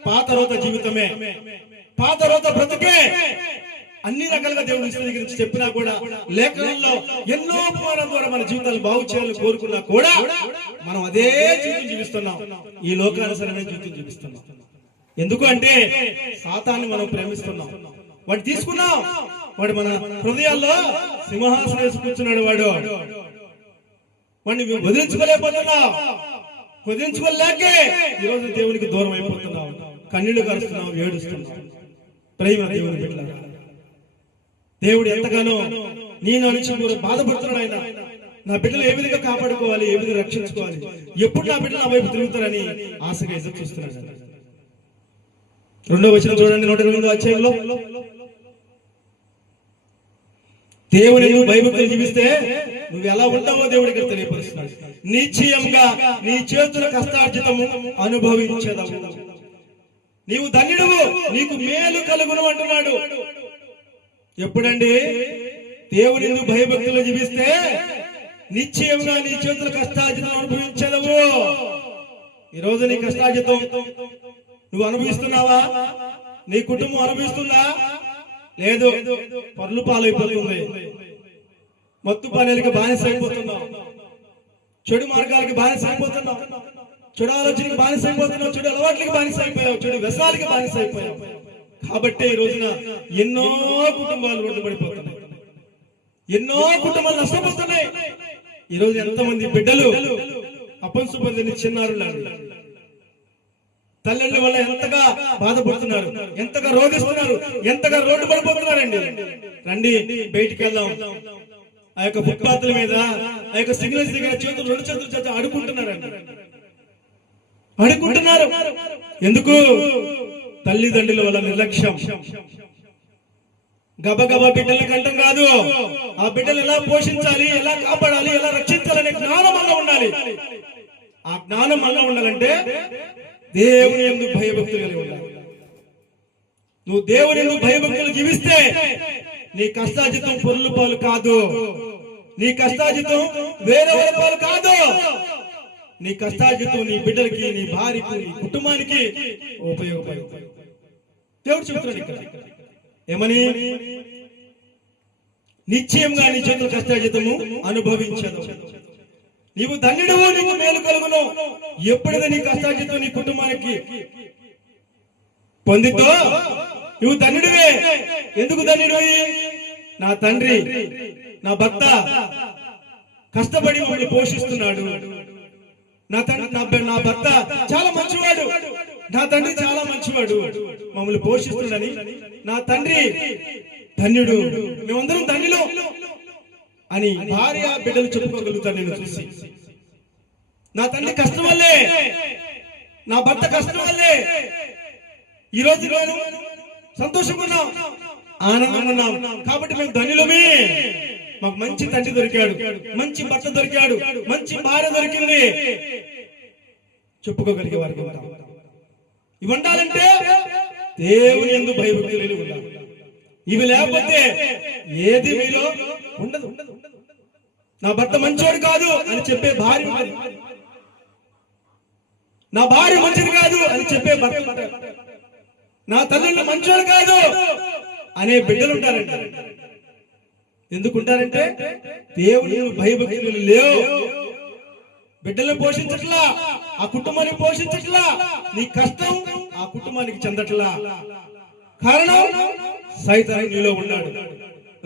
పాత రోత జీవితమే, పాత రోత బ్రతుకే. అన్ని రకాలుగా దేవుడి గురించి చెప్పినా కూడా లేఖనంలో ఎన్నో ఉపమానాల ద్వారా మన జీవితాలు బాగు చేయాలని కోరుకున్నా కూడా మనం అదే జీవితం జీవిస్తున్నాం, ఈ లోకానుసరమైన జీవితం జీవిస్తున్నాం. ఎందుకు అంటే సాతాన్ని మనం ప్రేమిస్తున్నాం, వాడు తీసుకున్నాం, వాడు మన హృదయాల్లో సింహాసనం వేసి కూర్చున్నాడు. వాడిని వదిలించుకోలేకపోతున్నాం, వదిలించుకోలేకే ఈరోజు దేవునికి దూరం అయిపోతున్నాం, కన్నీళ్లు కరుస్తున్నాం, ఏడుస్తున్నాం. ప్రేమ దేవుని బిడ్డలారా, దేవుడు ఎంతగానో నేను నుంచి బాధపడుతున్నాడు. ఆయన నా బిడ్డలు ఏ విధంగా కాపాడుకోవాలి, ఏ విధంగా రక్షించుకోవాలి, ఎప్పుడు నా బిడ్డలు నా వైపు తిరుగుతారని ఆశగా ఎదురు చూస్తున్నాడు. రెండో వచనం చూడండి, 128వ అధ్యాయంలో. దేవుని నువ్వు భయభక్తులు జీవిస్తే నువ్వు ఎలా ఉంటావో దేవుడికి తెలియపరుస్తున్నాడు. నిశ్చయంగా నీ చేతుల కష్టార్జితము అనుభవించదవు. నీవు ధన్యుడువు, నీకు మేలు కలుగును అంటున్నాడు. ఎప్పుడండి? దేవుని నువ్వు భయభక్తులు జీవిస్తే నిశ్చయంగా నీ చేతుల కష్టార్జితం అనుభవించదవు. ఈరోజు నీ కష్టార్జితం నువ్వు అనుభవిస్తున్నావా? నీ కుటుంబం అనుభవిస్తుందా? లేదు, పర్లు పాలైపోతుంది. మత్తు పానీయాలకి బానిస అయిపోతున్నావు, చెడు మార్గాలకి బానిస అయిపోతున్నావు, చెడు ఆలోచనకి బానిస అయిపోతున్నావు, చెడు అలవాట్లకి బానిస అయిపోయావు, చెడు వ్యసనాలకి బానిస అయిపోయావు. కాబట్టి ఈ రోజున ఎన్నో కుటుంబాలు రోడ్డు పడిపోతున్నాయి, ఎన్నో కుటుంబాలు నష్టపోతున్నాయి. ఈ రోజు ఎంతమంది బిడ్డలు అపంశుబంధిని చిన్నారు, తల్లిదండ్రుల వల్ల ఎంతగా బాధపడుతున్నారు, ఎంతగా రోధిస్తున్నారు, ఎంతగా రోడ్డు పడిపోతున్నారండి. రండి బయటికి వెళ్దాం. ఆ యొక్క ఫుట్పాత్ల మీద, ఆ యొక్క సిగ్నల్స్ దగ్గర చేతులు రెండు చేతులు అడుకుంటున్నారండి, అడుకుంటున్నారు. ఎందుకు? తల్లిదండ్రుల వల్ల నిర్లక్ష్యం. గబగబా బిడ్డల కంటం కాదు, ఆ బిడ్డలు ఎలా పోషించాలి, ఎలా కాపాడాలి, ఎలా రక్షించాలనే జ్ఞానం అలా ఉండాలి. ఆ జ్ఞానం అలా ఉండాలంటే దేవుని యందు భయభక్తులు కలిగి ఉండాలి. నువ్వు దేవుని యందు భయభక్తులు జీవిస్తే నీ కష్టార్జితం పొరుల పాలు కాదు, నీ కష్టార్జితం వేరే వాళ్ళ పాలు కాదు. నీ కష్టార్జితం నీ బిడ్డలకి, నీ భార్యకి, నీ కుటుంబానికి ఉపయోగపడుతుంది. దేవుడు చెబుతున్నాడు ఇక్కడ ఏమని? నిశ్చయంగా నీ చేతుల కష్టార్జితము అనుభవించదు. నీవు ధన్యుడువు, నీకు మేలు కలుగును. ఎప్పుడైతే నీ కష్టార్జితం నీ కుటుంబానికి పొందితో నువ్వు ధన్యుడివే. ఎందుకు ధన్యుడివి? నా తండ్రి, నా భర్త కష్టపడి మమ్మల్ని పోషిస్తున్నాడు, నా భర్త చాలా మంచివాడు, నా తండ్రి చాలా మంచివాడు, మమ్మల్ని పోషిస్తున్నాడని నా తండ్రి ధన్యుడు, మేమందరం ధన్యులు అని భార్య బిడ్డలు చెప్పుకోగలుగుతారు. నేను చూసి నా తండ్రి కష్టం వల్లే, నా భర్త కష్టం వల్లే ఈ రోజు నేను సంతోషంగా ఉన్నాం, ఆనందంగా ఉన్నాం. కాబట్టి మేము ధన్యులమే. మాకు మంచి తండ్రి దొరికాడు, మంచి భర్త దొరికాడు, మంచి భార్య దొరికింది చెప్పుకోగలిగే వారికి ఉంటాం. ఇవి ఉండాలంటే దేవుని యందు భయభక్తులు ఉండాలి. ఇవి లేకపోతే ఏది మీలో ఉండదు. నా భర్త మంచోడు కాదు అని చెప్పే భార్య, నా భార్య మంచిది కాదు అని చెప్పే భర్త, నా తల్లిని మంచోడు కాదు అనే బిడ్డలు ఉంటారంట. ఎందుకుంటారంటే దేవుని భయభక్తులు లేవు. బిడ్డలను పోషించట్లా, ఆ కుటుంబాన్ని పోషించట్లా, నీ కష్టం ఆ కుటుంబానికి చెందట్లా. కారణం సైతాను నీలో ఉన్నాడు.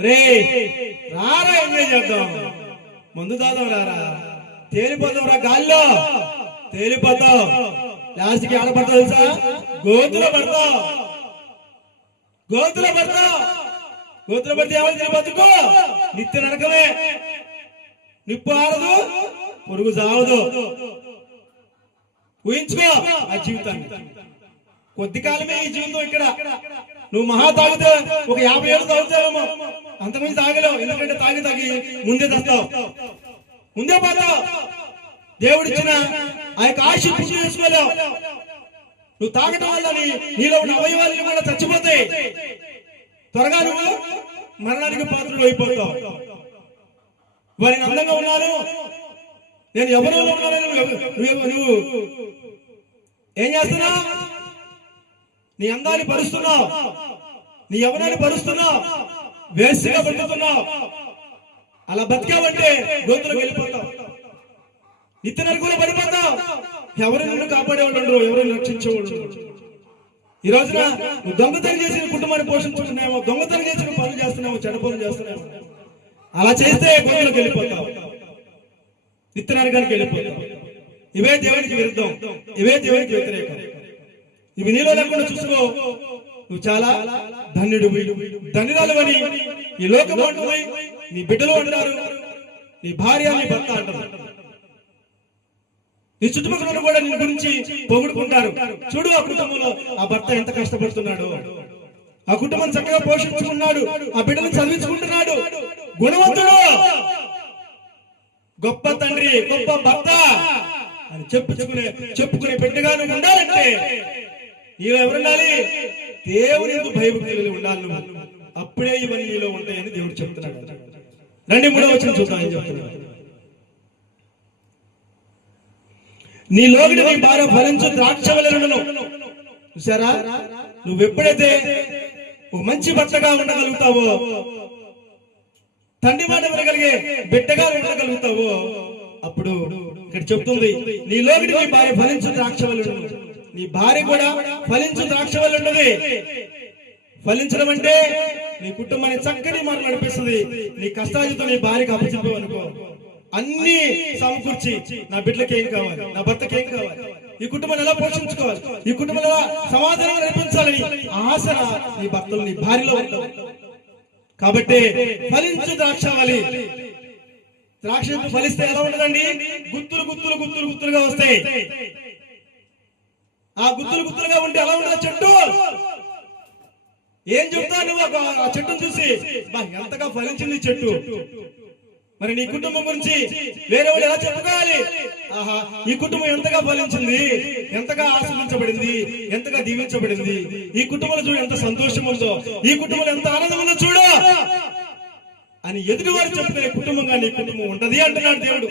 రే రారా, ఎంజాయ్ చేద్దాం, మందు దాదాం, రారా, తేలిపోతాం, రా గాల్లో తేలిపోతాం. లాస్ట్కి ఆడపడతావు తెలుసా? గోతులో పడతావు, గోతులో పడతావు. గోతులో పడితే ఏమైంది? బతుకు నిత్య నరకమే. నిప్పు ఆరదు, పొరుగు సావదు. ఊహించుకో ఆ జీవితాన్ని. కొద్ది కాలమే ఈ జీవితం. ఇక్కడ నువ్వు మహా తాగితే ఒక 50 ఏళ్ళు తాగుతావేమో, అంతకుమించి తాగలేవు. ఎందుకంటే తాగి తాగి ముందే తెస్తావు, ముందే పోతావు. దేవుడిచ్చిన ఆ యొక్క ఆశ పూర్తి చేసుకోలేవు. నువ్వు తాగటం వల్ల నీలో ఉన్న అవయవాలు కూడా చచ్చిపోతాయి. త్వరగా నువ్వు మరణానికి పాత్రలు అయిపోతావు. వారిని అందంగా ఉన్నాను, నేను ఎవరో నువ్వు ఏం చేస్తున్నావు? నీ అందాన్ని పరుస్తున్నావు, నీ యవ్వనాన్ని పరుస్తున్నావు, వేసిగా పడుతున్నావు. అలా బతికావంటే గొంతులకు వెళ్ళిపోతావు, నిత్య నరకంలో పడిపోతావు. ఎవరు నిన్ను కాపాడేవాళ్ళు ఉండరు, ఎవరు రక్షించేవాళ్ళు. ఈ రోజున నువ్వు దొంగతనం చేసిన కుటుంబాన్ని పోషించుకుంటున్నామో, దొంగతనం చేసిన పనులు చేస్తున్నామో, చెడ్డ పనులు చేస్తున్నామో. అలా చేస్తే గొంతులకు వెళ్ళిపోతావు, నిత్య నరకానికి వెళ్ళిపోతావు. ఇవే దేవునికి విరుద్ధం, ఇవే దేవునికి వ్యతిరేకం. ఇవి నీలో లేకుండా చూసుకో, నువ్వు చాలా ధన్యుడు, ధన్యురాలు అని ఈ లోకం అంటుంది, నీ బిడ్డలు అంటారు, నీ భార్య, నీ భర్త అంటారు. నీ చుట్టుపక్కల కూడా నీ గురించి పొగుడుకుంటారు. చూడు ఆ కుటుంబంలో ఆ భర్త ఎంత కష్టపడుతున్నాడు, ఆ కుటుంబం చక్కగా పోషించుకున్నాడు, ఆ బిడ్డను చదివించుకుంటున్నాడు, గుణవంతుడు, గొప్ప తండ్రి, గొప్ప భర్త అని చెప్పుకునే బిడ్డగా నువ్వు ఉండాలంటే నీలో ఎవరుండాలి? దేవుని భయభక్తులు ఉండాలి నువ్వు. అప్పుడే ఇవన్నీ నీలో ఉంటాయని దేవుడు చెప్తున్నాడు. రండి 3వ వచనం చూద్దాం ఏం చెప్తున్నాడు. నీ లోగిట నీ భార్య ఫలించు ద్రాక్షవలెను. చూసారా, నువ్వు ఎప్పుడైతే ఒక మంచి భర్తగా ఉండగలుగుతావో, తండ్రి మాట వినగలిగే బిడ్డగా ఉండగలుగుతావో, అప్పుడు ఇక్కడ చెప్తుంది నీ లోగిట నీ భార్య ఫలించు ద్రాక్షవలెను. నీ భార్య కూడా ఫలించు ద్రాక్షవలెనున్నది. ఫలించడం అంటే నీ కుటుంబాన్ని చక్కని మాటలు నడిపిస్తుంది. నీ కష్టాలతో నీ భార్యకు అప్పచెప్పావు అనుకో, అన్ని సమకూర్చి నా బిడ్డలకి ఏం కావాలి, నా భర్తకి ఏం కావాలి, ఈ కుటుంబాన్ని ఎలా పోషించుకోవాలి, ఈ కుటుంబంలో సమాధానం నడిపించాలని ఆశ నీ భర్తలు నీ భార్యలో ఉంటావు. కాబట్టి ఫలించు ద్రాక్షావళి. ద్రాక్ష ఫలిస్తే ఎలా ఉండదండి? గుత్తులుగా వస్తాయి. ఆ గుత్తులుగా ఉంటే ఎలా ఉండదు చెట్టు? ఏం చెప్తా నువ్వు ఆ చెట్టును చూసి? ఎంతగా ఫలించింది చెట్టు. మరి నీ కుటుంబం గురించి వేరే వాళ్ళు ఎలా చెప్పుకోవాలి? ఆహా, ఈ కుటుంబం ఎంతగా ఫలించింది, ఎంతగా ఆశీర్వదించబడింది, ఎంతగా దీవించబడింది, ఈ కుటుంబంలో చూడు ఎంత సంతోషం ఉందో, ఈ కుటుంబంలో ఎంత ఆనందం ఉందో చూడు అని ఎదుటివారు చెప్పుకునే కుటుంబంగా నీ కుటుంబం ఉంటది అంటున్నాడు దేవుడు.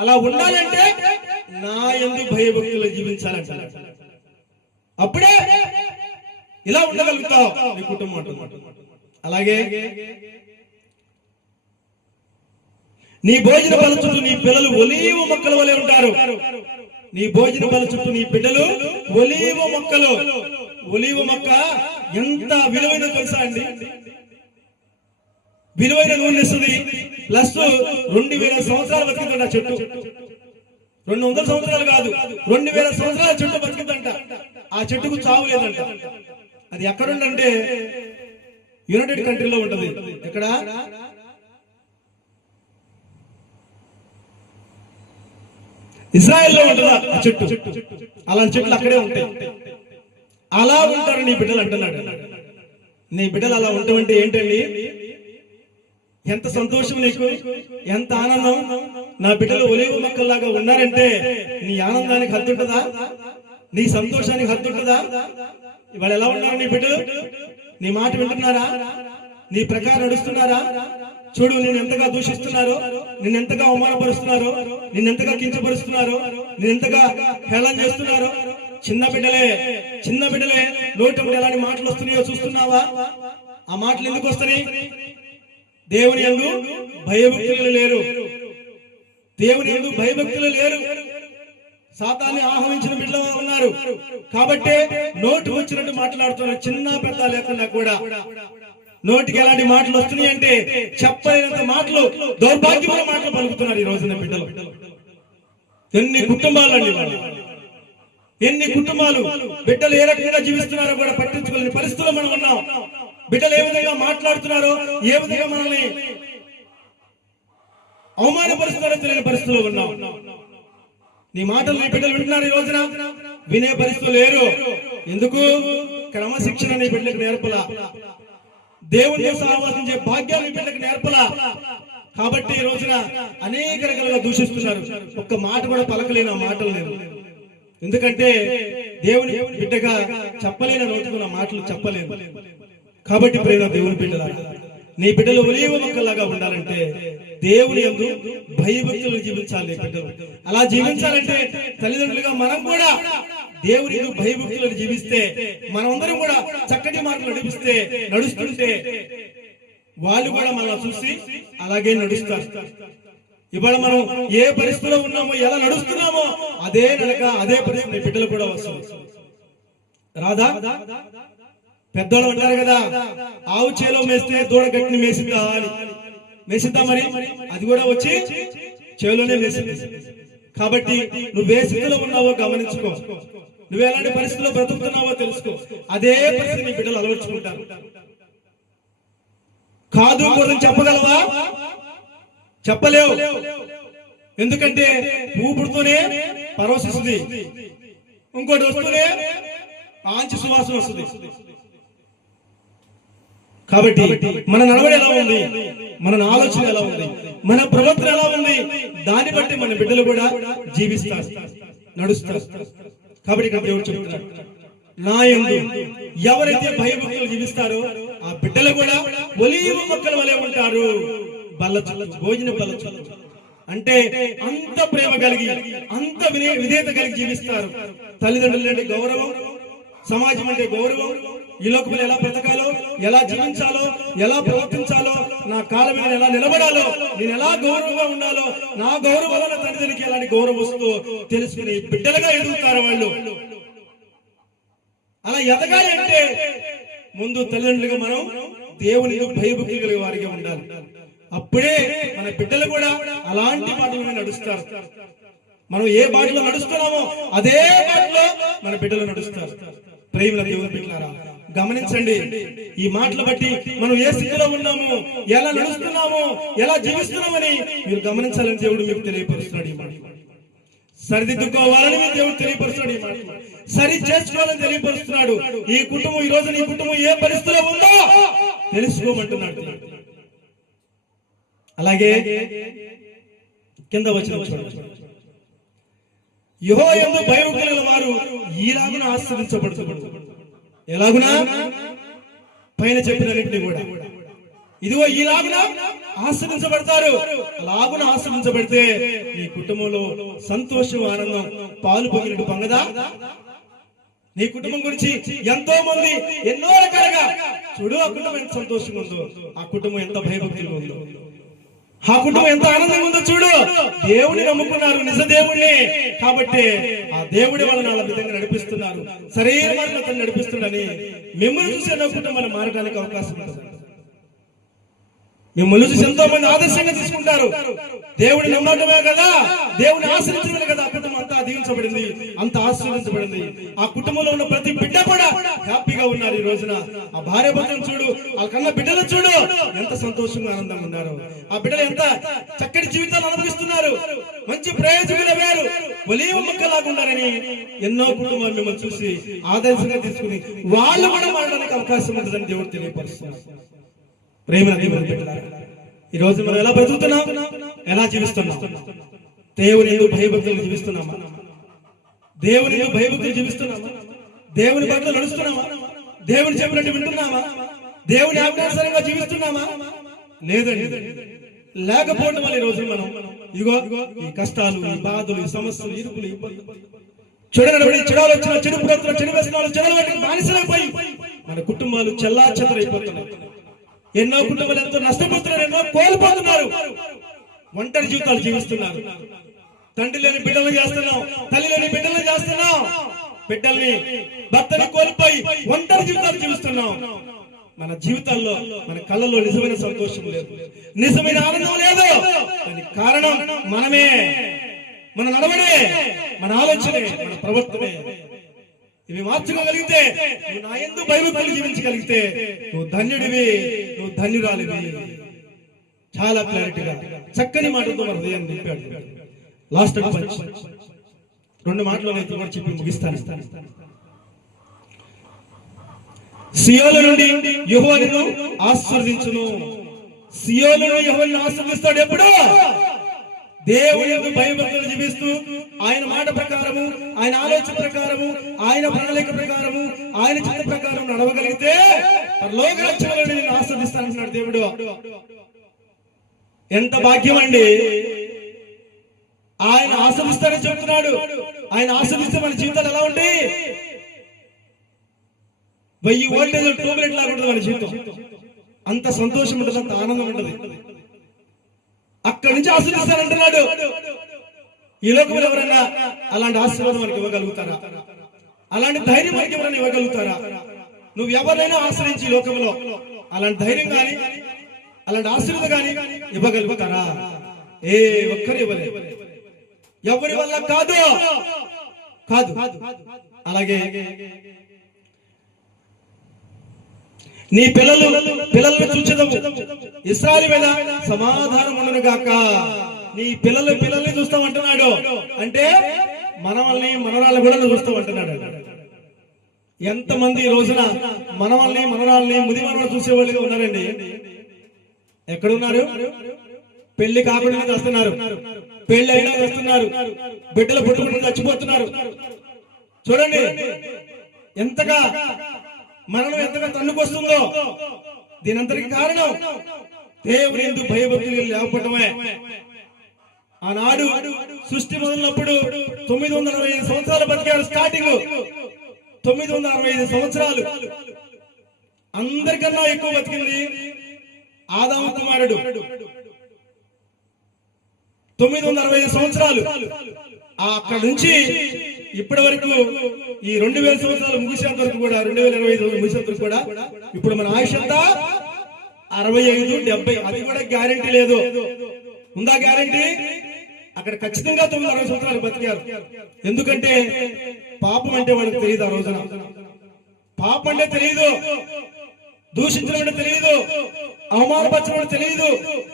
అలా ఉండాలంటే నా యందు భయభక్తులు జీవించాలంటున్నాడు. అప్పుడే ఇలా ఉండగలుగుతావు నీ కుటుంబం అంటున్నాడు. అలాగే నీ భోజన బల చుట్టూ నీ పిల్లలు ఒలీవ మొక్కల వలె ఉంటారు. నీ భోజన బల చుట్టూ నీ బిడ్డలు ఒలీవ మొక్కలు. ఒలీవ మొక్క ఎంత విలువైన తెలుసా అండి? విలువైన నూనె ఇస్తుంది. ప్లస్ 2000 సంవత్సరాలు బతికిందంట చెట్టు. 200 సంవత్సరాలు కాదు, 2000 సంవత్సరాల చెట్టు బతికిందంట. ఆ చెట్టుకు చావు లేదంట. అది ఎక్కడుందంటే యునైటెడ్ కంట్రీలో ఉంటది. ఎక్కడ? ఇజ్రాయెల్లో ఉంటుందా ఆ చెట్టు. అలాంటి చెట్లు అక్కడే ఉంటాయి. అలా ఉంటారు నీ బిడ్డలు అంటున్నాడు. నీ బిడ్డలు అలా ఉంటామంటే ఏంటండి? ఎంత సంతోషం నీకు, ఎంత ఆనందం. నా బిడ్డలు ఒలీవ మొక్కల్లాగా ఉన్నారంటే నీ ఆనందానికి హద్దు ఉంటుందా? నీ సంతోషానికి హద్దు ఉంటుందా? ఇవాళ ఎలా ఉన్నారు నీ బిడ్డలు? నీ మాట వింటున్నారా? నీ ప్రకారం నడుస్తున్నారా? చూడు, నేను ఎంతగా దూషిస్తున్నారో, నిన్నెంతగా అవమానపరుస్తున్నారో, నిన్నెంతగా కించపరుస్తున్నారో, నిన్నెంతగా హేళన చేస్తున్నారో. చిన్న బిడ్డలే నోటి ఎలాంటి మాటలు వస్తున్నాయో చూస్తున్నావా? ఆ మాటలు ఎందుకు వస్తున్నాయి? దేవుని యందు భయభక్తులు లేరు. దేవుని యందు భయభక్తులు లేరు. సాతాన్ని ఆహ్వానించిన బిడ్డలు ఉన్నారు. కాబట్టి నోటికి వచ్చినట్టు మాట్లాడుతున్నారు. చిన్న పెద్ద లేకుండా కూడా నోటికి ఎలాంటి మాటలు వస్తున్నాయి అంటే చెప్పలేనంత మాటలు, దౌర్భాగ్యమైన మాటలు పలుకుతున్నారు ఈ రోజున బిడ్డలు. ఎన్ని కుటుంబాలండి, ఎన్ని కుటుంబాలు బిడ్డలు ఏ రకంగా జీవిస్తున్నారో కూడా పట్టించుకోలేని పరిస్థితుల్లో మనం ఉన్నాం. బిడ్డలు ఏ విధంగా మాట్లాడుతున్నారో, ఏ విధంగా మనల్ని అవమానపరుస్తున్నారో తెలియని పరిస్థితుల్లో ఉన్నాం. నీ మాటలు నీ బిడ్డలు వింటున్నారు ఈ రోజున? వినే పరిస్థితులు లేరు. ఎందుకు? క్రమశిక్షణ నీ బిడ్డలకు నేర్పలా, దేవుని సహవాసించే భాగ్యాన్ని నీ బిడ్డలకు నేర్పలా. కాబట్టి ఈ రోజున అనేక రకాలుగా దూషిస్తున్నారు. ఒక్క మాట కూడా పలకలేని ఆ మాటలు లేదు. ఎందుకంటే దేవుని బిడ్డగా చెప్పలేని నోటుకున్న మాటలు చెప్పలేను. కాబట్టి ప్రేమ దేవుని బిడ్డలా, నీ బిడ్డలు ఒలీవ మొక్కలాగా ఉండాలంటే దేవుని యందు భయభక్తులు జీవించాలి బిడ్డలు. అలా జీవించాలంటే తల్లిదండ్రులుగా మనం కూడా దేవుని యందు భయభక్తులను జీవిస్తే, మనమందరం కూడా చక్కటి మార్గంలో నడుస్తుంటే వాళ్ళు కూడా మనం చూసి అలాగే నడుస్తారు. ఇవాళ మనం ఏ పరిస్థితిలో ఉన్నామో, ఎలా నడుస్తున్నామో అదే నడక, అదే పరిస్థితి బిడ్డలు కూడా వస్తుంది. రాదా? పెద్దలు అంటారు కదా, ఆవు చేలో మేస్తే దూడ గట్టిని మేసిందా అని. మేసిద్దా? మరి అది కూడా వచ్చి చేలోనే మేసింది. కాబట్టి నువ్వు ఏ స్థితిలో ఉన్నావో గమనించుకో, నువ్వు ఎలాంటి పరిస్థితుల్లో బ్రతుకుతున్నావో తెలుసుకో. అదే పరిస్థితి నీ బిడ్డలు అలవర్చుకుంటారు. కాదు కూడదని చెప్పగలవా? చెప్పలేవు. ఎందుకంటే ఊపుడుతోనే పరవశిస్తుంది, ఇంకోటి వస్తూనే ఆంచి సువాసన వస్తుంది. కాబట్టి మన నడవడి ఎలా ఉంది, మన ఆలోచన ఎలా ఉంది, మన ప్రవర్తన ఎలా ఉంది, దాన్ని బట్టి మన బిడ్డలు కూడా జీవిస్తారు, నడుస్తారు. కాబట్టి ఇక్కడ దేవుడు చెప్తున్నాడు, నా యందు ఎవరైతే భయభక్తులు జీవిస్తారో ఆ బిడ్డలు కూడా ఒలీవ మొక్కల వలె ఉంటారు. బల్ల చుట్టూ, భోజన బల్ల చుట్టూ. అంటే అంత ప్రేమ కలిగి, అంత విధేయత కలిగి జీవిస్తారు. తల్లిదండ్రులు అంటే గౌరవం, సమాజం అంటే గౌరవం, ఈ లోకంలో ఎలా బ్రతకాలో, ఎలా జీవించాలో, ఎలా ప్రవర్తించాలో, నా కాళ్ళ మీద ఎలా నిలబడాలో, నేను ఎలా గౌరవంగా ఉండాలో, నా గౌరవం వల్ల తల్లిదండ్రులకి ఎలాంటి గౌరవం వస్తూ తెలుసుకుని బిడ్డలుగా ఎదుగుతారు వాళ్ళు. అలా ఎదగాలి అంటే ముందు తల్లిదండ్రులుగా మనం దేవుని భయభక్తి కలిగే వారిగా ఉండాలి. అప్పుడే మన బిడ్డలు కూడా అలాంటి బాటలో నడుస్తారు. మనం ఏ బాటలో నడుస్తున్నామో అదే బాటలో మన బిడ్డలు నడుస్తారు. ప్రేమల దేవుని బిడ్డలారా, గమనించండి, ఈ మాటలు బట్టి మనం ఏ స్థితిలో ఉన్నాము, ఎలా నడుస్తున్నాము, ఎలా జీవిస్తున్నామని మీరు గమనించాలని దేవుడు మీకు తెలియపరుస్తున్నాడు. ఈ మాట సరిదిద్దుకోవాలని మీరు దేవుడు తెలియపరుస్తున్నాడు. ఈ మాట సరి చేసుకోవాలని తెలియపరుస్తున్నాడు. ఈ కుటుంబం, ఈ రోజు నీ కుటుంబం ఏ పరిస్థితిలో ఉందో తెలుసుకోమంటున్నాడు. అలాగే కింద వచ్చిన యెహోవా యందు భయభక్తులు గల వారు ఈలాగున ఆశీర్వదించబడుతారు. ఎలాగునా? పైన చెప్పినన్నింటినీ కూడా ఇదిగో ఈలాగున ఆశీర్వదించబడతారు. అలాగున ఆశీర్వదించబడితే నీ కుటుంబంలో సంతోషం, ఆనందం పాలు పొంగినట్టు పొంగదా? నీ కుటుంబం గురించి ఎంతో మంది ఎన్నో రకాలుగా చూడు, ఆ కుటుంబం ఎంత సంతోషంగా ఉందో, ఆ కుటుంబం ఎంత భయభక్తులు ఉందో, ఆ కుటుంబం ఎంత ఆనందంగా ఉందో చూడు. దేవుడిని నమ్ముకున్నారు, నిజ దేవుడిని. కాబట్టి ఆ దేవుడి వలన వాళ్ళ విధంగా నడిపిస్తున్నారు, సరైన మార్గంలో నడిపిస్తున్నాడని మిమ్మల్ని చూసి ఎన్నో కుటుంబాలు మారడానికి అవకాశం ఉంది. మిమ్మల్ని చూసి ఎంతో మంది ఆదర్శంగా తీసుకుంటారు. దేవుడి నమ్మటమే కదా, దేవుని ఆశ్రయించడమే కదా ఆ కుటుంబం అంతా దీవించబడింది, అంత ఆశీర్వదించబడింది. ఆ కుటుంబంలో ఉన్న ప్రతి బిడ్డ కూడా హ్యాపీగా ఉన్నారు. ఈ రోజున ఆ భార్య భర్తను చూడు, వాళ్ళ కన్నా బిడ్డలు చూడు, ఎంత సంతోషంగా ఆనందంగా ఉన్నారు. ఆ బిడ్డలు ఎంత చక్కటి జీవితాలు అనుభవిస్తున్నారు, మంచి ప్రయోజకులు వేరు, ఒలీవ మొక్కలాగా ఉన్నారని ఎన్నో కుటుంబాలు మిమ్మల్ని చూసి ఆదర్శంగా తీసుకుని వాళ్ళు కూడా మారడానికి అవకాశం ఉంటుందని దేవుడు తెలియపరుస్తున్నారు. ప్రేమ దేవుని బిడ్డలారా, ఈ రోజు మనం ఎలా బ్రతుకుతున్నాం, ఎలా జీవిస్తున్నాం? దేవుని భయభక్తులు జీవిస్తున్నామా? దేవుని భయభక్తులు జీవిస్తున్నామా? దేవుని పట్ల నడుస్తున్నామా? దేవుని చెప్పినట్టు వింటున్నామా? దేవుని ఆజ్ఞానుసారంగా జీవిస్తున్నామా? లేదండి. లేకపోవడం వల్ల ఈ రోజు మనం ఇదిగో ఈ కష్టాలు, ఈ బాధలు, ఈ సమస్యలు, ఇరుకులు, ఇబ్బందులు, చెడు ఆలోచన, చెడు ప్రవర్తన, చెడు వ్యసనాలు, చెడు వాటికి బానిసలైపోయి మన కుటుంబాలు చెల్లా చెదరైపోతున్నాయి. ఎన్నో కుటుంబాలు ఎంతో నష్టపోతున్నారు, ఎన్నో కోల్పోతున్నారు, ఒంటరి జీవితాలు జీవిస్తున్నారు. తండ్రి లేని బిడ్డలు చేస్తున్నాం, తల్లి లేని బిడ్డలు చేస్తున్నాం, బిడ్డల్ని భర్తని కోల్పోయి ఒంటరి జీవితాలు జీవిస్తున్నాం. మన జీవితాల్లో, మన కళ్ళల్లో నిజమైన సంతోషం లేదు, నిజమైన ఆనందం లేదు. దానికి కారణం మనమే, మన నడవడే, మన ఆలోచనే, మన ప్రవర్తనే. ఇవి మార్చుకోగలిగితే, నువ్వు నా యందు భయభక్తులు జీవించగలిగితే నువ్వు ధన్యుడివి, నువ్వు ధన్యురాలివి. చాలా క్లారిటీగా చక్కని మాటలతో మన హృదయం నింపాడు. లాస్ట్ పంచ్ 2 మాటలు నేను కూడా చెప్పి ముగిస్తాను. సియోను నుండి యెహోవా నిన్ను ఆశీర్వదించును. సియోను నుండి యెహోవా నిన్ను ఆశీర్వదిస్తాడు. ఎప్పుడు? దేవుని యందు భయభక్తులు జీవిస్తూ ఆయన మాట ప్రకారము, ఆయన ఆలోచన ప్రకారము, ఆయన ప్రణాళిక ప్రకారము, ఆయన చిత్త ప్రకారం నడవగలిగితే పరలోక రాజ్యంలో నిన్ను ఆశీర్వదిస్తానంటున్నాడు దేవుడు. ఎంత భాగ్యం అండి! ఆయన ఆశీర్వదిస్తానని చెబుతున్నాడు. ఆయన ఆశీర్వదిస్తే మన జీవితాలు ఎలా ఉంటాయి? 1000 వోల్టేజ్ ట్యూబ్లైట్ లాగా ఉంటుంది మన జీవితం. అంత సంతోషం ఉంటుంది, అంత ఆనందం ఉంటుంది. అక్కడి నుంచి ఆశీర్వదిస్తానంటున్నాడు. ఈ లోకంలో ఎవరైనా అలాంటి ఆశీర్వాదం మనకి ఇవ్వగలుగుతారా? అలాంటి ధైర్యం మనకి ఎవరైనా ఇవ్వగలుగుతారా? నువ్వు ఎవరైనా ఆశ్రయించి ఈ లోకంలో అలాంటి ధైర్యం కానీ, అలాంటి ఆశీర్వాదం కానీ ఇవ్వగలుగుతారా? ఏ ఒక్కరు ఇవ్వలేదు. ఎవరి వల్ల కాదు. అలాగే నీ పిల్లలను చూచెదము, ఇశ్రాయేలు మీద సమాధానం ఉండును గాక. నీ పిల్లల్ని చూస్తామంటున్నాడు. అంటే మనవల్ని మనవరాలను కూడా నువ్వు చూస్తూ అంటున్నాడు. ఎంతమంది ఈ రోజున మనవల్ని మనవరాలని ముది మనవలు చూసేవాళ్ళుగా ఉన్నారండి? ఎక్కడున్నారు? పెళ్లి కాకుండా వస్తున్నారు, పెళ్లి అయినా వస్తున్నారు, బిడ్డలు పుట్టుకుంటూ చచ్చిపోతున్నారు. చూడండి ఎంతగా మరణం ఎంతగా తన్నుకొస్తుందో. దీనంతటికి కారణం దేవుని యందు భయభక్తులు లేకపోవడమే. ఆనాడు సృష్టి మొదలైనప్పుడు 965 సంవత్సరాలు బతికారు. స్టార్టింగ్ 965 సంవత్సరాలు. అందరికన్నా ఎక్కువ బతికింది ఆదాము కుమారుడు. 965 సంవత్సరాలు. అక్కడ నుంచి ఇప్పటి వరకు ఈ 2000 సంవత్సరాలు ముగిసేంత వరకు కూడా, 2025 ముగిసేంత వరకు కూడా ఇప్పుడు మన ఆయుష్ అంతా 65, 70. అది కూడా గ్యారెంటీ లేదు. ఉందా గ్యారెంటీ? అక్కడ ఖచ్చితంగా 960 సంవత్సరాలు బతికారు. ఎందుకంటే పాపం అంటే వాళ్ళకి తెలియదు. ఆ రోజున పాపం అంటే తెలియదు, దూషించడం అంటే తెలియదు, అవమానపరచడం తెలియదు,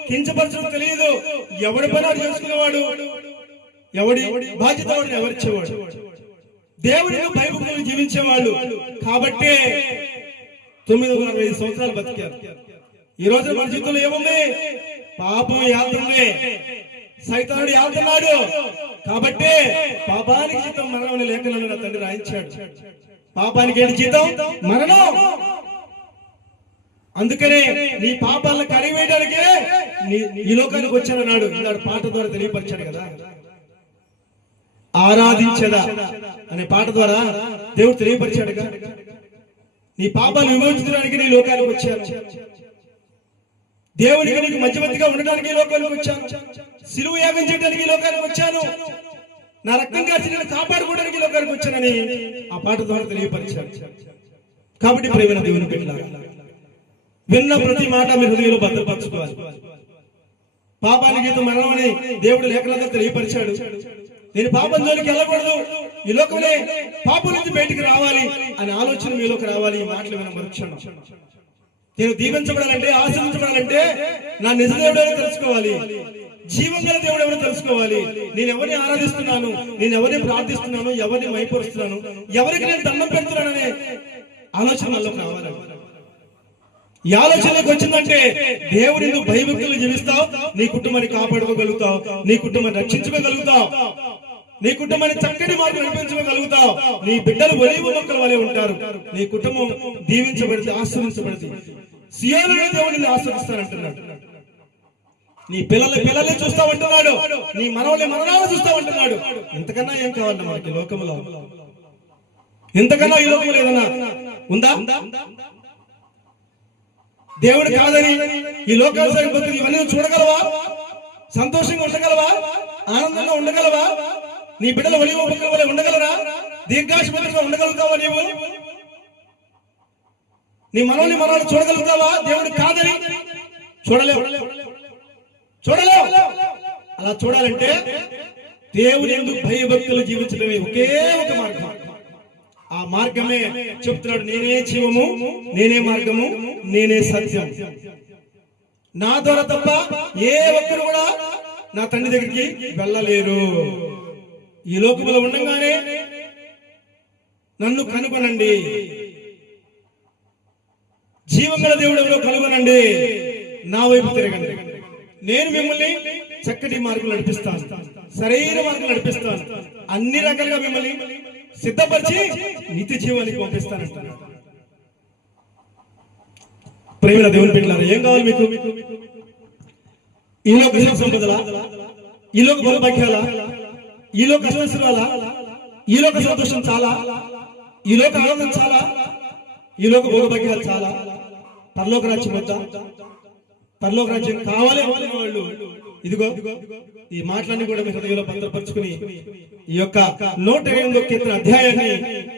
కించపరచడం తెలియదు. ఎవడి పని వాడు చేసుకునేవాడు, ఎవడి బాధ్యత వాడిని ఎవరిచ్చేవాడు. దేవుడిని భయభక్తులు జీవించేవాళ్ళు. కాబట్టి 965 సంవత్సరాలు బతికారు. ఈ రోజు మన జీవితంలో ఏముంది? పాపం ఏళ్తుంది, సైతానుడు ఏళ్తున్నాడు. కాబట్టి పాపానికి జీతం మరణం అనే లేఖనాలు నా తండ్రి రాయించాడు. పాపానికి ఏంటి జీతం? మరణం. అందుకనే నీ పాపాలను కడిగివేయడానికే ఈ లోకానికి వచ్చానన్నాడు. ఈనాడు పాట ద్వారా తెలియపరిచాడు కదా. ఆరాధించదా అనే పాట ద్వారా దేవుడు తెలియపరిచాడుగా. నీ పాపాలు విమోచించడానికి నీ లోకానికి వచ్చాను. దేవునికి నీకు మధ్యవర్తిగా ఉండడానికి ఈ లోకానికి వచ్చాను. సిలువ యాగం చేయడానికి ఈ లోకానికి వచ్చాను. నా రక్తం కాచి నేను కాపాడుకోవడానికి ఈ లోకానికి వచ్చానని ఆ పాట ద్వారా తెలియపరిచాడు. కాబట్టి ప్రేమ దేవుని బిడ్డలారా, విన్న ప్రతి మాట మీ హృదయంలో భద్రపరచుకోవాలి. పాపానికి జీతం మరణం అని దేవుడు లేఖనాల్లో తెలియపరిచాడు. నేను పాపం జోలికి వెళ్ళకూడదు, ఈ లోకంలో పాపం నుంచి బయటికి రావాలి అనే ఆలోచన మీలోకి రావాలి. ఈ మాటలు విన మరుక్షణం నేను దీవించబడాలంటే, ఆశీర్వించబడాలంటే నా నిజ దేవుడు ఎవరో తెలుసుకోవాలి, జీవం గల దేవుడు ఎవరో తెలుసుకోవాలి. నేను ఎవరిని ఆరాధిస్తున్నాను, నేను ఎవరిని ప్రార్థిస్తున్నాను, ఎవరిని మైపరుస్తున్నాను, ఎవరికి నేను దండం పెడుతున్నాననే ఆలోచన మనలోకి రావాలి. ఈ ఆలోచనలోకి వచ్చిందంటే దేవుని నువ్వు భయభక్తులు జీవిస్తావు, నీ కుటుంబాన్ని కాపాడుకోగలుగుతావు, నీ కుటుంబాన్ని రక్షించుకోగలుగుతావు, నీ కుటుంబాన్ని చక్కటి మార్గం నడిపించుకోగలుగుతావు. నీ బిడ్డలు ఒలీవ మొక్కల వలె ఉంటారు. నీ కుటుంబం దీవించబడితే, ఆశీర్వించబడితే సియోనులో దేవుడిని ఆశీర్విస్తానంటున్నాడు. నీ పిల్లల్ని చూస్తామంటున్నాడు, నీ మనవరాలు చూస్తామంటున్నాడు. ఇంతకన్నా ఏం కావాలన్నా మనకి లోకంలో? ఇంతకన్నా ఈ లోకంలో ఏదన్నా ఉందా? దేవుడు కాదని ఈ లోకాల సరిపోతుంది ఇవన్నీ చూడగలవా? సంతోషంగా ఉండగలవా? ఆనందంగా ఉండగలవా? నీ బిడ్డలు ఒలివ మొక్కల వలె ఉండగలరా? దీర్ఘాయుష్మంతులుగా ఉండగలుగుతావా? నీవు నీ మనవరాలు చూడగలుగుతావా? దేవుడు కాదని చూడలేవు. అలా చూడాలంటే దేవుని యందు భయభక్తులు జీవించడమే ఒకే ఒక మార్గం. ఆ మార్గమే చెప్తున్నాడు, నేనే జీవము, నేనే మార్గము, నేనే సత్యం. నా ద్వారా తప్ప ఏ ఒక్కరు కూడా నా తండ్రి దగ్గరికి వెళ్ళలేరు. ఈ లోకంలో ఉండగానే నన్ను కనుగొనండి, జీవంగల దేవుడు ఎవరో కనుగొనండి, నా వైపు తిరగండి. నేను మిమ్మల్ని చక్కటి మార్గం నడిపిస్తాను, సరైన మార్గం నడిపిస్తాను, అన్ని రకాలుగా మిమ్మల్ని సిద్ధపరిచి నిత్య జీవానికి పంపిస్తానంటున్నాడు. ప్రేమ దేవుని బిడ్డలారా, ఏం కావాలి మీకు? ఈ లోక సంపదల, ఈ లోక బలభాగ్యాల, ఈ లోక అశ్వరాల, ఈ లోక సంతోషం చాలా, ఈ లోక ఆనందం చాలా, ఈ లోక భోగభాగ్యాలు చాలా. పరలోక రాజ్యం వద్దా? పరలోక రాజ్యం కావాలి అనుకునే వాళ్ళు ఇదిగో ఈ మాటలన్నీ కూడా మీ హృదయంలో భద్రపరుచుకుని ఈ యొక్క 108వ కీర్తన అధ్యాయాన్ని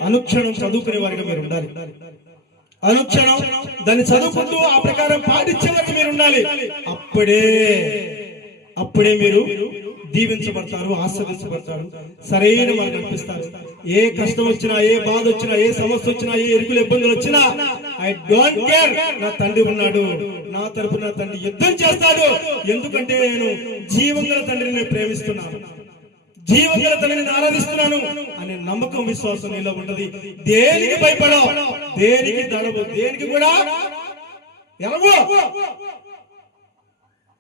అనుక్షణం చదువుకునే వారిగా మీరు ఉండాలి. అనుక్షణం దాన్ని చదువుకుంటూ ఆ ప్రకారం పాటించే వారికి మీరు ఉండాలి. అప్పుడే మీరు దీవించబడతారు, ఆశీర్వదించబడతారు, సరైన మార్గం కనిపిస్తారు. ఏ కష్టం వచ్చినా, ఏ బాధ వచ్చినా, ఏ సమస్య వచ్చినా, ఏ ఇరుకులు ఇబ్బందులు వచ్చినా ఐ డోంట్ కేర్, నా తండ్రి ఉన్నాడు, నా తరపున నా తండ్రి యుద్ధం చేస్తాడు. ఎందుకంటే నేను జీవంగల తండ్రిని ప్రేమిస్తున్నాను, జీవగల తండ్రిని ఆరాధిస్తున్నాను అనే నమ్మకం, విశ్వాసం నీలో ఉంటది. దేనికి భయపడవు, దేనికి దడవు, దేనికి కూడా ఎరవు.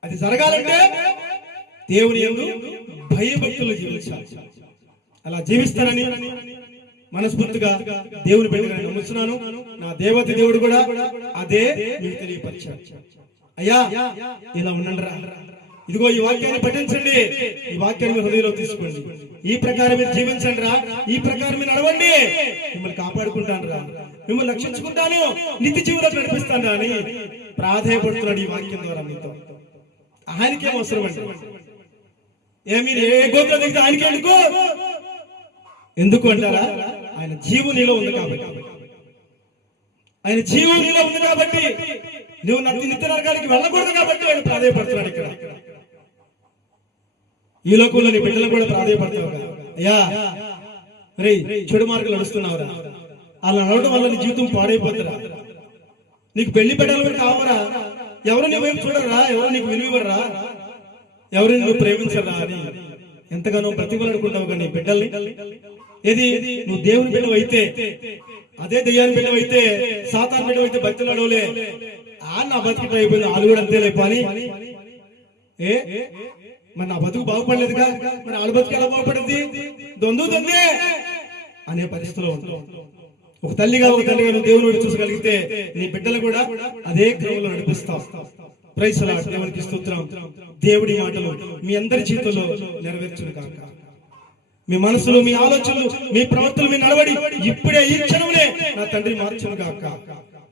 అది జరగాలంటే దేవుని యందు భయభక్తులు జీవించాలి. అలా జీవిస్తానని మనస్ఫూర్తిగా దేవుని బిడ్డగా నమ్ముతున్నాను. నా దేవత దేవుడు కూడా అదే మీకు తెలియపరిచాడు. అయ్యా ఇలా ఉండండి రా, ఇదిగో ఈ వాక్యాన్ని పఠించండి, ఈ వాక్యాన్ని హృదయంలో తీసుకోండి, ఈ ప్రకారం మీరు జీవించండి రా, ఈ ప్రకారం మీరు నడవండి, మిమ్మల్ని కాపాడుకుంటాను రా, మిమ్మల్ని రక్షించుకుంటాను, నిత్య జీవితం నడిపిస్తాను రా అని ప్రాధేయపడుతున్నాడు ఈ వాక్యం ద్వారా మీతో. ఆయనకేం అవసరం అండి? మీరు ఏ గోత్రం దిగితే ఆయనకే ఎందుకు ఎందుకు అంటారా? ఆయన జీవం నీలో ఉంది కాబట్టి, ఆయన జీవం నీలో ఉంది కాబట్టి, నువ్వు నిత్య నరకానికి వెళ్ళకూడదు కాబట్టి ఆయన ప్రాధేయపడుతున్నాడు. ఇక్కడ ఈ లోకంలో నీ బిడ్డలు కూడా ప్రాధేయపడతావు. అయ్యా రే, చెడు మార్గం నడుస్తున్నావురా, అలా నడవడం వల్ల నీ జీవితం పాడైపోతురా, నీకు పెళ్లి పెట్టాలని కావరా, ఎవరు నీ వైపు చూడరా, ఎవరు నీకు విలువరా, ఎవరు నువ్వు ప్రేమించరా అని ఎంతగానో బ్రతిమలాడుకుంటావు. కానీ బిడ్డల్ని ఏది నువ్వు దేవుని బిడ్డవు అయితే, అదే దెయ్యాన్ని బిడ్డవు అయితే, సాతాను బిడ్డవు అయితే భక్తులు అడవలే, నా బతుకు అయిపోయింది, వాళ్ళు కూడా అంతే లేప అని మరి నా బతుకు బాగుపడలేదుగా, మరి వాళ్ళ బతుకు ఎలా బాగుపడింది, దొందే అనే పరిస్థితిలో ఉంటావు. ఒక తల్లిగా నువ్వు దేవుని చూసగలిగితే నీ బిడ్డలు కూడా అదే క్రమంలో నడిపిస్తావు. ప్రైజ్ లార్డ్, దేవునికి స్తోత్రం. దేవుడి మాటలు మీ అందరి జీవితంలో నెరవేర్చును కాక. మీ మనసులు, మీ ఆలోచనలు, మీ ప్రవర్తనలు, మీ నడవడి ఇప్పుడే ఈ క్షణంలో నా తండ్రి మార్చును కాక.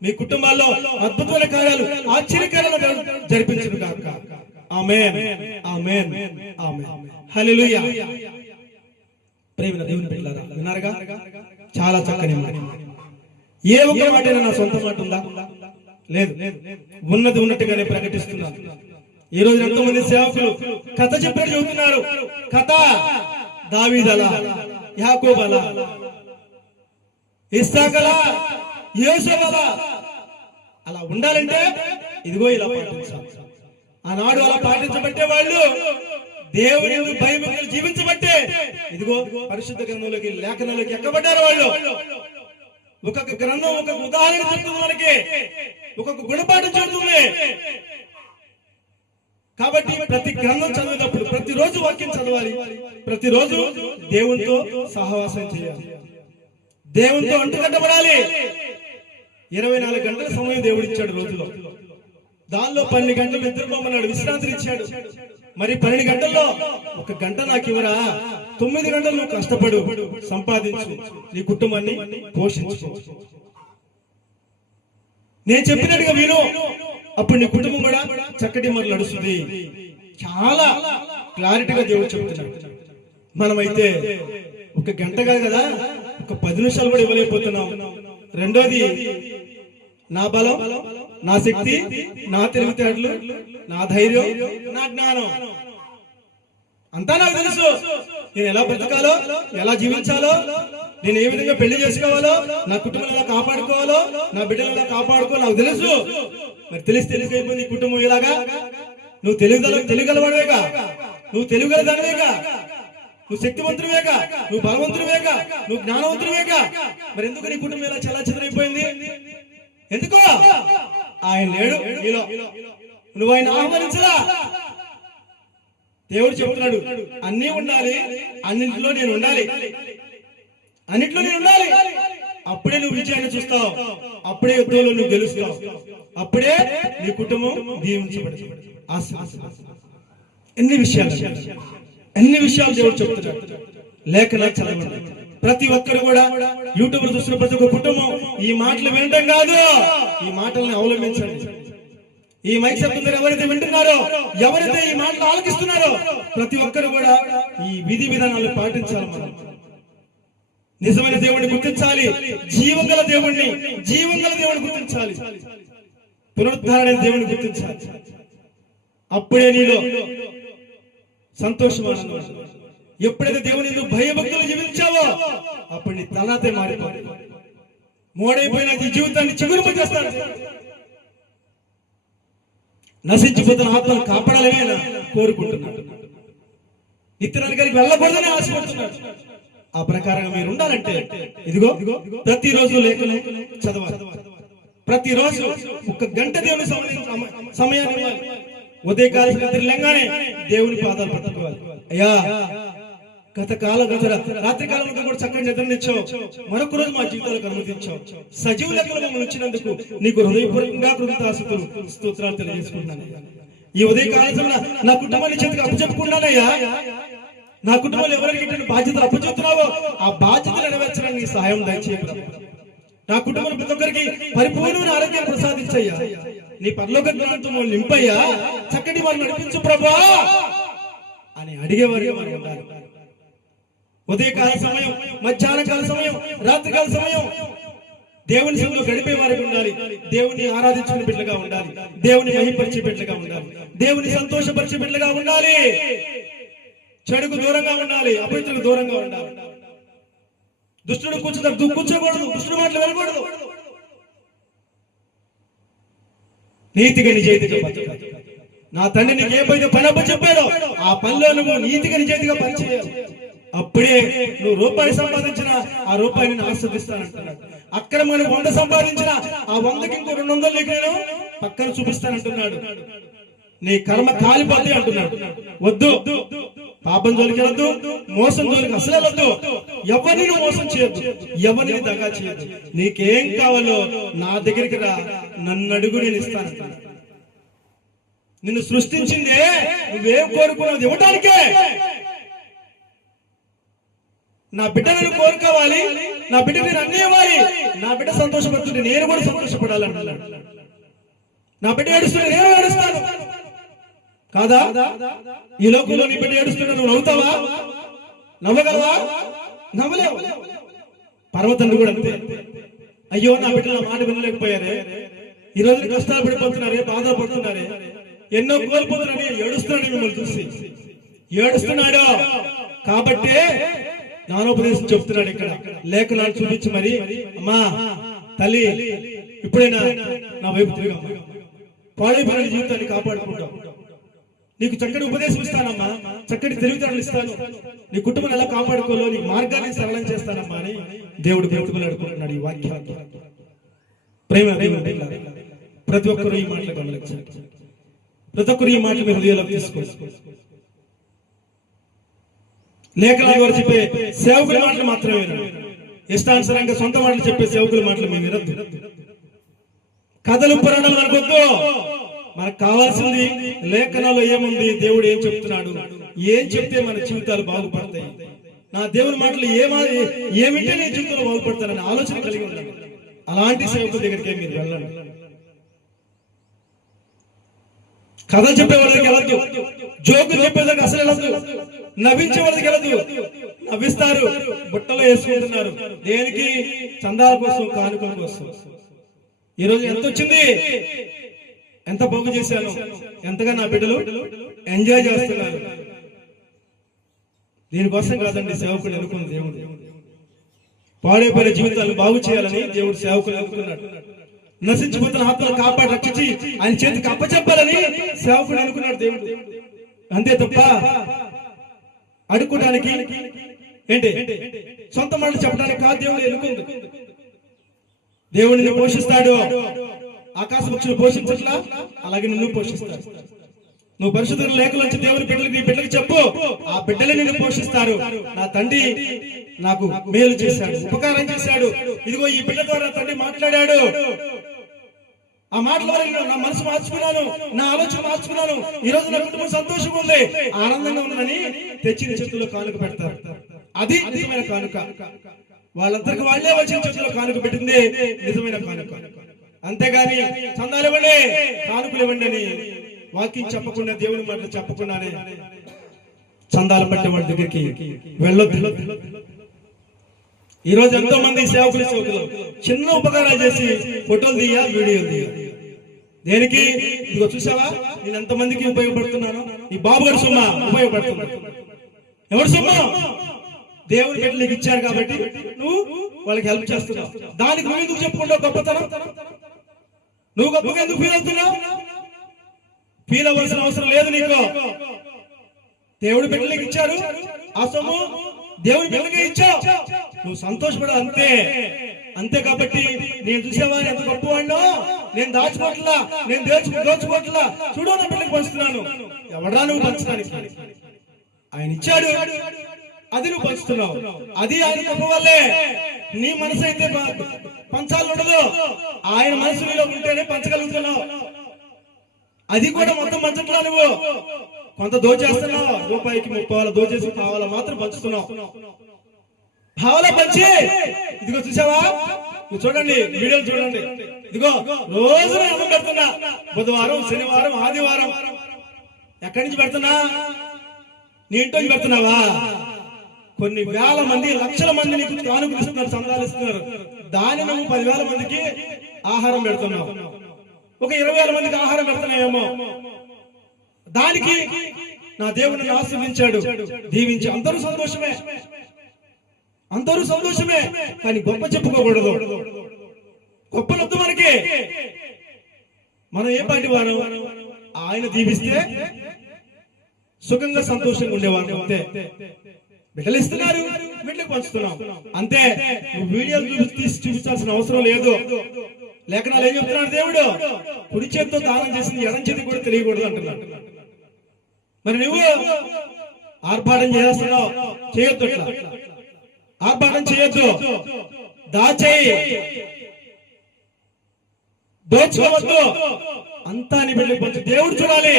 మీ కుటుంబాల్లో అద్భుతమైన కార్యాలు, ఆశ్చర్యకార్యాలు జరిపించును కాక. ఆమేన్, ఆమేన్, ఆమేన్. హల్లెలూయా. ప్రియమైన దేవుని బిడ్డలారా, విన్నారుగా? చాలా చక్కని మాట. ఏ ఒక్క మాట నా సొంత మాట ఉందా? లేదు. ఉన్నది ఉన్నట్టుగానే ప్రకటిస్తున్నాను. ఈ రోజు ఎంతో మంది సేవకులు కథ చెప్పినట్టు చెబుతున్నారు. కథ దావీదలా, యాకోబలా, ఇస్సాకలా, యోసేఫలా అలా ఉండాలంటే ఇదిగో ఇలా పాటించాలి. ఆనాడు అలా పాటించబట్టే వాళ్ళు దేవుని భయభక్తులు జీవించబట్టే ఇదిగో పరిశుద్ధ గ్రంథంలోకి, లేఖనాల్లోకి ఎక్కబడ్డారు వాళ్ళు. ఒక్కొక్క గ్రంథం ఒక్కొక్క ఉదాహరణ చెప్తుంది మనకి, ఒక్కొక్క గుణపాఠం చెబుతుంది. కాబట్టి ప్రతి గ్రంథం చదివేటప్పుడు ప్రతిరోజు వాక్యం చదవాలి, ప్రతిరోజు దేవునితో సహవాసం చేయాలి, దేవునితో అంటుకట్టబడాలి. 24 గంటల సమయం దేవుడు ఇచ్చాడు రోజులో, దానిలో 12 గంటలు నిద్రపోమన్నాడు, విశ్రాంతిని ఇచ్చాడు. మరి 12 గంటల్లో 1 గంట నాకు ఇవ్వరా? 9 గంటలు నువ్వు కష్టపడు, సంపాదించు, నీ కుటుంబాన్ని పోషించు, నేను చెప్పినట్టుగా విను, అప్పుడు నీ కుటుంబం కూడా చక్కటి మరి నడుస్తుంది. చాలా క్లారిటీగా దేవుడు చెప్తున్నాడు. మనమైతే 1 గంట కాదు కదా, ఒక 10 నిమిషాలు కూడా ఇవ్వలేకపోతున్నాం. రెండోది, నా బలం, నా శక్తి, నా తెలివితేటలు, నా ధైర్యం, నా జ్ఞానం అంతా నాకు తెలుసు. నేను ఎలా బ్రతకాలో, ఎలా జీవించాలో, నేను ఏ విధంగా పెళ్లి చేసుకోవాలో, నా కుటుంబం ఎలా కాపాడుకోవాలో, నా బిడ్డలు ఎలా కాపాడుకోవాలో నాకు తెలుసు. మరి తెలిసిపోయింది ఈ కుటుంబం ఇలాగా. నువ్వు తెలియగలవాడువేగా, నువ్వు తెలియగలదానివేగా, నువ్వు శక్తివంతుడివేగా, నువ్వు బలవంతుడివేగా, నువ్వు జ్ఞానవంతుడివేగా. మరి ఎందుకు నీ కుటుంబం ఇలా చాలా చెదరైపోయింది? ఎందుకు? ఆయన లేడు నీలో, నువ్వు ఆయన ఆహ్వానించలా. దేవుడు చెప్తున్నాడు, అన్నీ ఉండాలి, అన్నింటిలో నేను ఉండాలి, అన్నింటిలో నేను ఉండాలి. అప్పుడే నువ్వు విజయాన్ని చూస్తావు, అప్పుడే యుద్ధంలో నువ్వు గెలుస్తావు, అప్పుడే నీ కుటుంబం దీవించబడుతుంది. ఎన్ని విషయాలు దేవుడు చెప్తున్నాడు. లేఖనాలు చదవండి. ప్రతి ఒక్కరు కూడా యూట్యూబ్ చూస్తున్న ప్రతి ఒక్క కుటుంబం ఈ మాటలు వినడం కాదు, ఈ మాటల్ని అవలంబించండి. ఈ మైక్ శబ్దం ఎవరైతే వింటున్నారో, ఎవరైతే ఈ మాటలు ఆలకిస్తున్నారో, ప్రతి ఒక్కరు కూడా ఈ విధి విధానాలు పాటించాలి. మనం నిజమైన దేవుడిని గుర్తించాలి, జీవంగల దేవుడిని గుర్తించాలి, పునరుద్ధరణ దేవుడిని గుర్తించాలి. అప్పుడే నీలో సంతోషం. ఎప్పుడైతే దేవుని నువ్వు భయభక్తులు జీవించావో అప్పుడు నీ తలాతే మారిపోతుంది. మోడైపోయిన నీ జీవితాన్ని చిగురుపు చేస్తాడు. నశించిపోతున్న ఆత్మను కాపాడాలని కోరుకుంటున్నాడు. నిత్యనరకానికి వెళ్ళకూడదని ఆశపడుతున్నాడు. ఆ ప్రకారంగా మీరు ఉండాలంటే ఇదిగో ప్రతిరోజు లేఖలు చదవాలి. ప్రతిరోజు 1 గంట దేవుని సమయాన్ని ఇవ్వాలి. ఉదయకాలం నిద్ర లేగానే దేవుని పాదాలు పట్టుకోవాలి. అయ్యా గత రాత్రి కాలం కూడా చక్కగా నిద్రనిచ్చావు, మరొక రోజు మా జీవితాలకు అనుమతించావు. సజీవ లెక్కలు మమ్మల్ని వచ్చినందుకు నీకు హృదయపూర్వకంగా కృతజ్ఞతాస్తుతులు స్తోత్రాలు తెలియజేసుకుంటున్నాను. ఈ ఉదయకాలం నా కుటుంబాన్ని చేతికి అప్పచెప్పుకున్నానయ్యా. నా కుటుంబంలో ఎవరికి బాధ్యతలు అప్పచెప్తున్నావో ఆ బాధ్యతలు నెరవేర్చడానికి నీ సహాయం దయచేయగలవు. నా కుటుంబంలో ప్రతి ఒక్కరికి పరిపూర్ణమైన ఆరోగ్యాన్ని ప్రసాదించయ్యా. నీ పరలోక జ్ఞానంతో నింపయ్యా. చక్కటి వారిని నడిపించు ప్రభా అని అడిగేవారిగా మనం ఉండాలి. ఉదయకాల సమయం, మధ్యాహ్న కాల సమయం, రాత్రికాల సమయం దేవుని సన్నిధిలో గడిపే వారికి ఉండాలి. దేవుని ఆరాధించుకునే బిడ్డలుగా ఉండాలి. దేవుని మహిమపరిచే బిడ్డలుగా ఉండాలి. దేవుని సంతోషపరిచే బిడ్డలుగా ఉండాలి. చెడుకు దూరంగా ఉండాలి. అపవిత్రులకు దూరంగా ఉండాలి. దుష్టుడు కూర్చోకూడదు. దుష్టుడు మాటలు వినకూడదు. నీతిగా నిజాయితీగా బతకాలి. నా తండ్రి నీకు ఏ పని చెప్పాడో ఆ పనిలో నువ్వు నీతిగా నిజాయితీగా పనిచేయాలి. అప్పుడే నువ్వు రూపాయి సంపాదించిన ఆ రూపాయిని నేను ఆస్వాదిస్తానంటున్నాడు. అక్కడ మనం 100 సంపాదించిన ఆ 100కి ఇంకో 200 నీకు నేను పక్కన చూపిస్తానంటున్నాడు. నీ కర్మ కాలిపోద్ది అంటున్నాడు. వద్దు, పాపం జోలికి వెళ్ళొద్దు, మోసం జోలికి అసలు వెళ్ళొద్దు. ఎవరిని మోసం చేయొద్దు, ఎవరిని దగా చేయొద్దు. నీకేం కావాలో నా దగ్గరికి రా, నన్ను అడుగు, నేను ఇస్తానంటున్నాడు. నిన్ను సృష్టించిందే నువ్వేం కోరుకున్నది ఇవ్వడానికే. నా బిడ్డ నేను కోరుకోవాలి, నా బిడ్డ నేను అన్నీ ఇవ్వాలి. నా బిడ్డ సంతోషపడుతుంటే నేను కూడా సంతోషపడాలంటున్నాడు. నా బిడ్డ ఏడుస్తుంటే నేను ఏడుస్తాను కాదా? ఈ లోకంలో నీ బిడ్డ ఏడుస్తుంటే నువ్వు నవ్వుతావా? నవ్వగలవా? నవ్వలేవు. పర్వతండ్రి కూడా అంతే. అయ్యో నా బిడ్డ నా మాట వినలేకపోయారే, ఈ రోజు కష్టాలు పడిపోతున్నారే, బాధలు పడుతున్నారే, ఎన్నో కోల్పోతున్నారని ఏడుస్తున్నాడు. మిమ్మల్ని చూసి ఏడుస్తున్నాడు కాబట్టి జ్ఞానోపదేశం చెప్తున్నాడు. ఇక్కడ లేఖనాలు చూపించి మరి, అమ్మా తల్లి ఇప్పుడైనా నా వైపు తిరిగా, పాడైపోయిన జీవితాన్ని కాపాడుకుంటాం. నీకు చక్కటి ఉపదేశం ఇస్తానమ్మా, చక్కటి తెలివితేటలు ఇస్తాను, నీ కుటుంబం ఎలా కాపాడుకోలో నీ మార్గాన్ని సరళం చేస్తానమ్మా అని దేవుడు బ్రతుకులాడుకుంటున్నాడు. ఈ వాక్యాన్ని ప్రేమ ప్రతి ఒక్కరు ఈ మాటలు గమనించాలి. ప్రతి ఒక్కరు ఈ మాటలు హృదయంలో తీసుకోవాలి. లేఖనాల వారు చెప్పే సేవకుల మాటలు మాత్రమే వినండి. ఇష్టానుసారంగా సొంత మాటలు చెప్పే సేవకుల మాటలు మేము వినద్దు. కథలు పురాణాలు అనుకోద్దు. మనకు కావాల్సింది లేఖనాల్లో ఏముంది, దేవుడు ఏం చెప్తున్నాడు, ఏం చెప్తే మన జీవితాలు బాగుపడతాయి, నా దేవుని మాటలు ఏమింటే నీ జీవితంలో బాగుపడతారని ఆలోచన కలిగి ఉండాలి. అలాంటి సేవకుల దగ్గరికి మీరు వెళ్ళండి. కథ చెప్పే వాళ్ళకి వెళ్ళద్దు, జోకులు చెప్పేదానికి అసలు వెళ్ళద్దు, నవ్వించే వాళ్ళకి వెళ్ళద్దు. నవ్విస్తారు, బుట్టలో వేసుకుంటున్నారు. దేనికి? చందాల కోసం, కానుకల కోసం. ఈరోజు ఎంత వచ్చింది, ఎంత పోగు చేశాను, ఎంతగా నా బిడ్డలు ఎంజాయ్ చేస్తున్నారు. దీనికోసం కాదండి సేవకుడు ఎన్నుకున్న దేవుడు. పాడైపోయిన జీవితాలను బాగు చేయాలని దేవుడు సేవకులు ఎన్నుకున్నాడు. నశించిపోతున్న ఆత్మను కాపాడి రక్షించి ఆయన చేతికి అప్పచెప్పాలని సేవకుడు అనుకున్నాడు దేవుడు. అంతే తప్ప అడుక్కోడానికి ఏంటి, సొంత మాటలు చెప్పడానికి కాదు దేవుడు ఎన్నుకుంది. దేవుడిని పోషిస్తాడు. ఆకాశ పక్షులు పోషించట్లా, అలాగే నిన్ను పోషిస్తాడు. నువ్వు పరిశుద్ధ లేఖలోంచి దేవుని బిడ్డలకి, నీ బిడ్డలకి చెప్పు, ఆ బిడ్డలే నిన్ను పోషిస్తారు. నా తండ్రి నాకు మేలు చేశాడు, ఉపకారం చేశాడు, ఇదిగో ఈ బిడ్డ ద్వారా తండ్రి మాట్లాడాడు, ఆ మాటల వల్ల నా మనసు మార్చుకున్నాను, నా ఆలోచన మార్చుకున్నాను, ఈ రోజు నా కుటుంబం సంతోషంగా ఉంది, ఆనందంగా ఉందని తెచ్చిన చేతుల్లో కానుక పెడతారు. అది నిజమైన కానుక. వాళ్ళందరికి వాళ్ళే వచ్చిన చేతుల్లో కానుక పెట్టింది నిజమైన కానుక. అంతేగాని చందాలు ఇవ్వండి, కానుకలు ఇవ్వండి అని వాక్యం చెప్పకుండా, దేవుని మాటలు చెప్పకుండానే చందాలు పట్టే వాళ్ళ దగ్గరికి వెళ్ళొద్దు. ఈ రోజు ఎంతో మంది సేవకులు చిన్న ఉపకారాలు చేసి ఫోటోలు తీయ, వీడియోలు తీయ. దేనికి? ఇదిగో చూసావా నేను ఎంతమందికి ఉపయోగపడుతున్నాను, ఈ బాబు గారి సొమ్మ ఉపయోగపడుతున్నాను. ఎవరి సొమ్మ? దేవుని బిడ్డలు నీకు ఇచ్చారు కాబట్టి నువ్వు వాళ్ళకి హెల్ప్ చేస్తున్నావు. దానికి నువ్వు ఎందుకు చెప్పుకుంటావు గొప్పతనం? నువ్వు గొప్పగా ఎందుకు ఫీల్ అవుతున్నావు? ఫీల్ అవ్వాల్సిన అవసరం లేదు నీకు. దేవుడు బిడ్డలకు ఇచ్చారు, ఆ సొమ్ము దేవుడి బిడ్డలకే ఇచ్చావు, నువ్వు సంతోషపడాలి అంతే. అంతే కాబట్టి నేను చూసేవా ఎంత గొప్పవాడినో, నేను దాచుకోవట్లా, నేను దోచుకోవట్లా, చూడు నా బిడ్డలకు పంచుతున్నాను. ఎవడా నువ్వు పంచడానికి? ఆయన ఇచ్చాడు, అది నువ్వు పంచుతున్నావు. అది ఆయన గొప్ప వల్లే. నీ మనసు అయితే పంచాలి ఉండదు, ఆయన మనసు నీలో ఉంటేనే పంచగలుగుతున్నావు. అది కూడా మొత్తం పంచట్లా, నువ్వు కొంత దోచేస్తున్నావు. రూపాయికి 30 దోచేసి పావాల మాత్రం పంచుతున్నావు. పావలా పంచి ఇదిగో చూసావా, నువ్వు చూడండి, వీడియోలు చూడండి. ఇదిగో రోజు అన్నం పెడుతున్నా, బుధవారం, శనివారం, ఆదివారం. ఎక్కడి నుంచి పెడుతున్నా? నీ ఇంట్లో నుంచి పెడుతున్నావా? కొన్ని వేల మంది, లక్షల మంది నీకు కానుకలు ఇస్తున్నారు, చందాలు ఇస్తున్నారు. దాని నువ్వు 10,000 మందికి ఆహారం పెడుతున్నావు. ఒక 20,000 మందికి ఆహారం పెడుతున్నాయేమో. దానికి నా దేవుడిని ఆశీర్వదించాడు, దీవించి అందరూ సంతోషమే, అందరూ సంతోషమే. కానీ గొప్ప చెప్పుకోకూడదు, గొప్పలొద్దు మనకి. మనం ఏ పాటి వారం? ఆయన దీవిస్తే సుఖంగా సంతోషంగా ఉండేవారు అంతే. బిడ్డలు ఇస్తున్నారు, బిడ్డలకు పంచుతున్నాం అంతే. నువ్వు వీడియోలు తీసి చూపించాల్సిన అవసరం లేదు. లేఖనాలు ఏం చెప్తున్నాడు దేవుడు? కుడి చేతితో దానం చేసింది ఎడం చేతి కూడా తెలియకూడదు అంటున్నాడు. మరి నువ్వు ఆర్భాటం చేస్తున్నావు, చేయొద్దు. ఆర్భాటం చేయొద్దు, దాచేయి, దోచుకోవద్దు. అంతా నీ బిడ్డలకు పంచు. దేవుడు చూడాలి,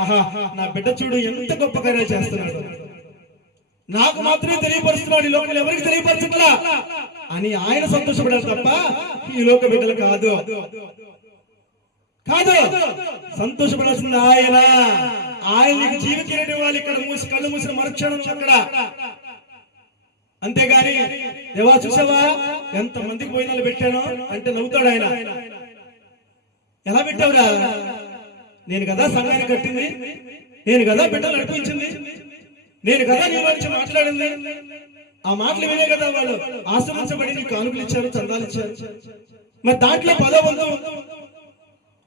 ఆహా నా బిడ్డ చూడు ఎంత గొప్ప కార్యాలు చేస్తున్నాడు, నాకు మాత్రమే తెలియపరుస్తున్నాడు, ఈ లోకంలో ఎవరికి తెలియపరచట్లా అని ఆయన సంతోషపడాలి తప్ప ఈ లోక బిడ్డలు కాదు. కాదు, సంతోషపడాల్సింది ఆయన. ఆయనకి జీవితం ఇవ్వాలి. ఇక్కడ కళ్ళు మూసిన మరుక్షణం అక్కడ. అంతేగాని దేవా చూసావా ఎంత మందికి భోజనాలు పెట్టానో అంటే నవ్వుతాడు ఆయన. ఎలా పెట్టావురా? నేను కదా సంఘాన్ని కట్టింది, నేను కదా బిడ్డలు నడిపించింది, నేను కదా నీ గురించి మాట్లాడింది. ఆ మాటలు వినే కదా వాళ్ళు ఆశ్రమించబడి నీకు కానుకలు ఇచ్చారు, చందాలు ఇచ్చారు. మరి దాంట్లో 10వ వంతు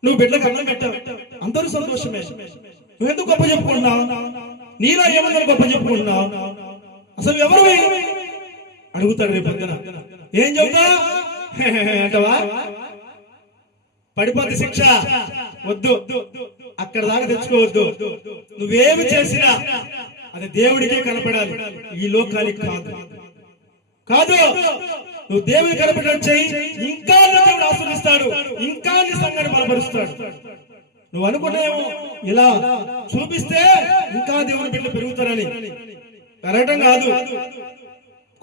నువ్వు బిడ్డలకు అన్నం పెట్టావు, అందరూ సంతోషమే. నువ్వెందుకు గొప్ప చెప్పుకుంటున్నావు? నీలో ఏమన్నా గొప్ప చెప్పుకుంటున్నావు? అసలు ఎవరు అడుగుతాడు రేపు పొద్దున. ఏం చెబుతా అంటవా? పడిపోతే శిక్ష వద్దు, అక్కడ దాకా తెచ్చుకోవద్దు. నువ్వేమి చేసినా అది దేవుడికే కనపడాలి, ఈ లోకానికి కాదు. కాదు, నువ్వు దేవుని కనపడేట్టు చెయ్యి, ఇంకా దేవుడు ఆశీర్వదిస్తాడు, ఇంకా నీ సంఘాన్ని బలపరుస్తాడు. నువ్వు అనుకున్నావేమో ఇలా చూపిస్తే ఇంకా దేవుని బిడ్డలు పెరుగుతారని. పెరగటం కాదు,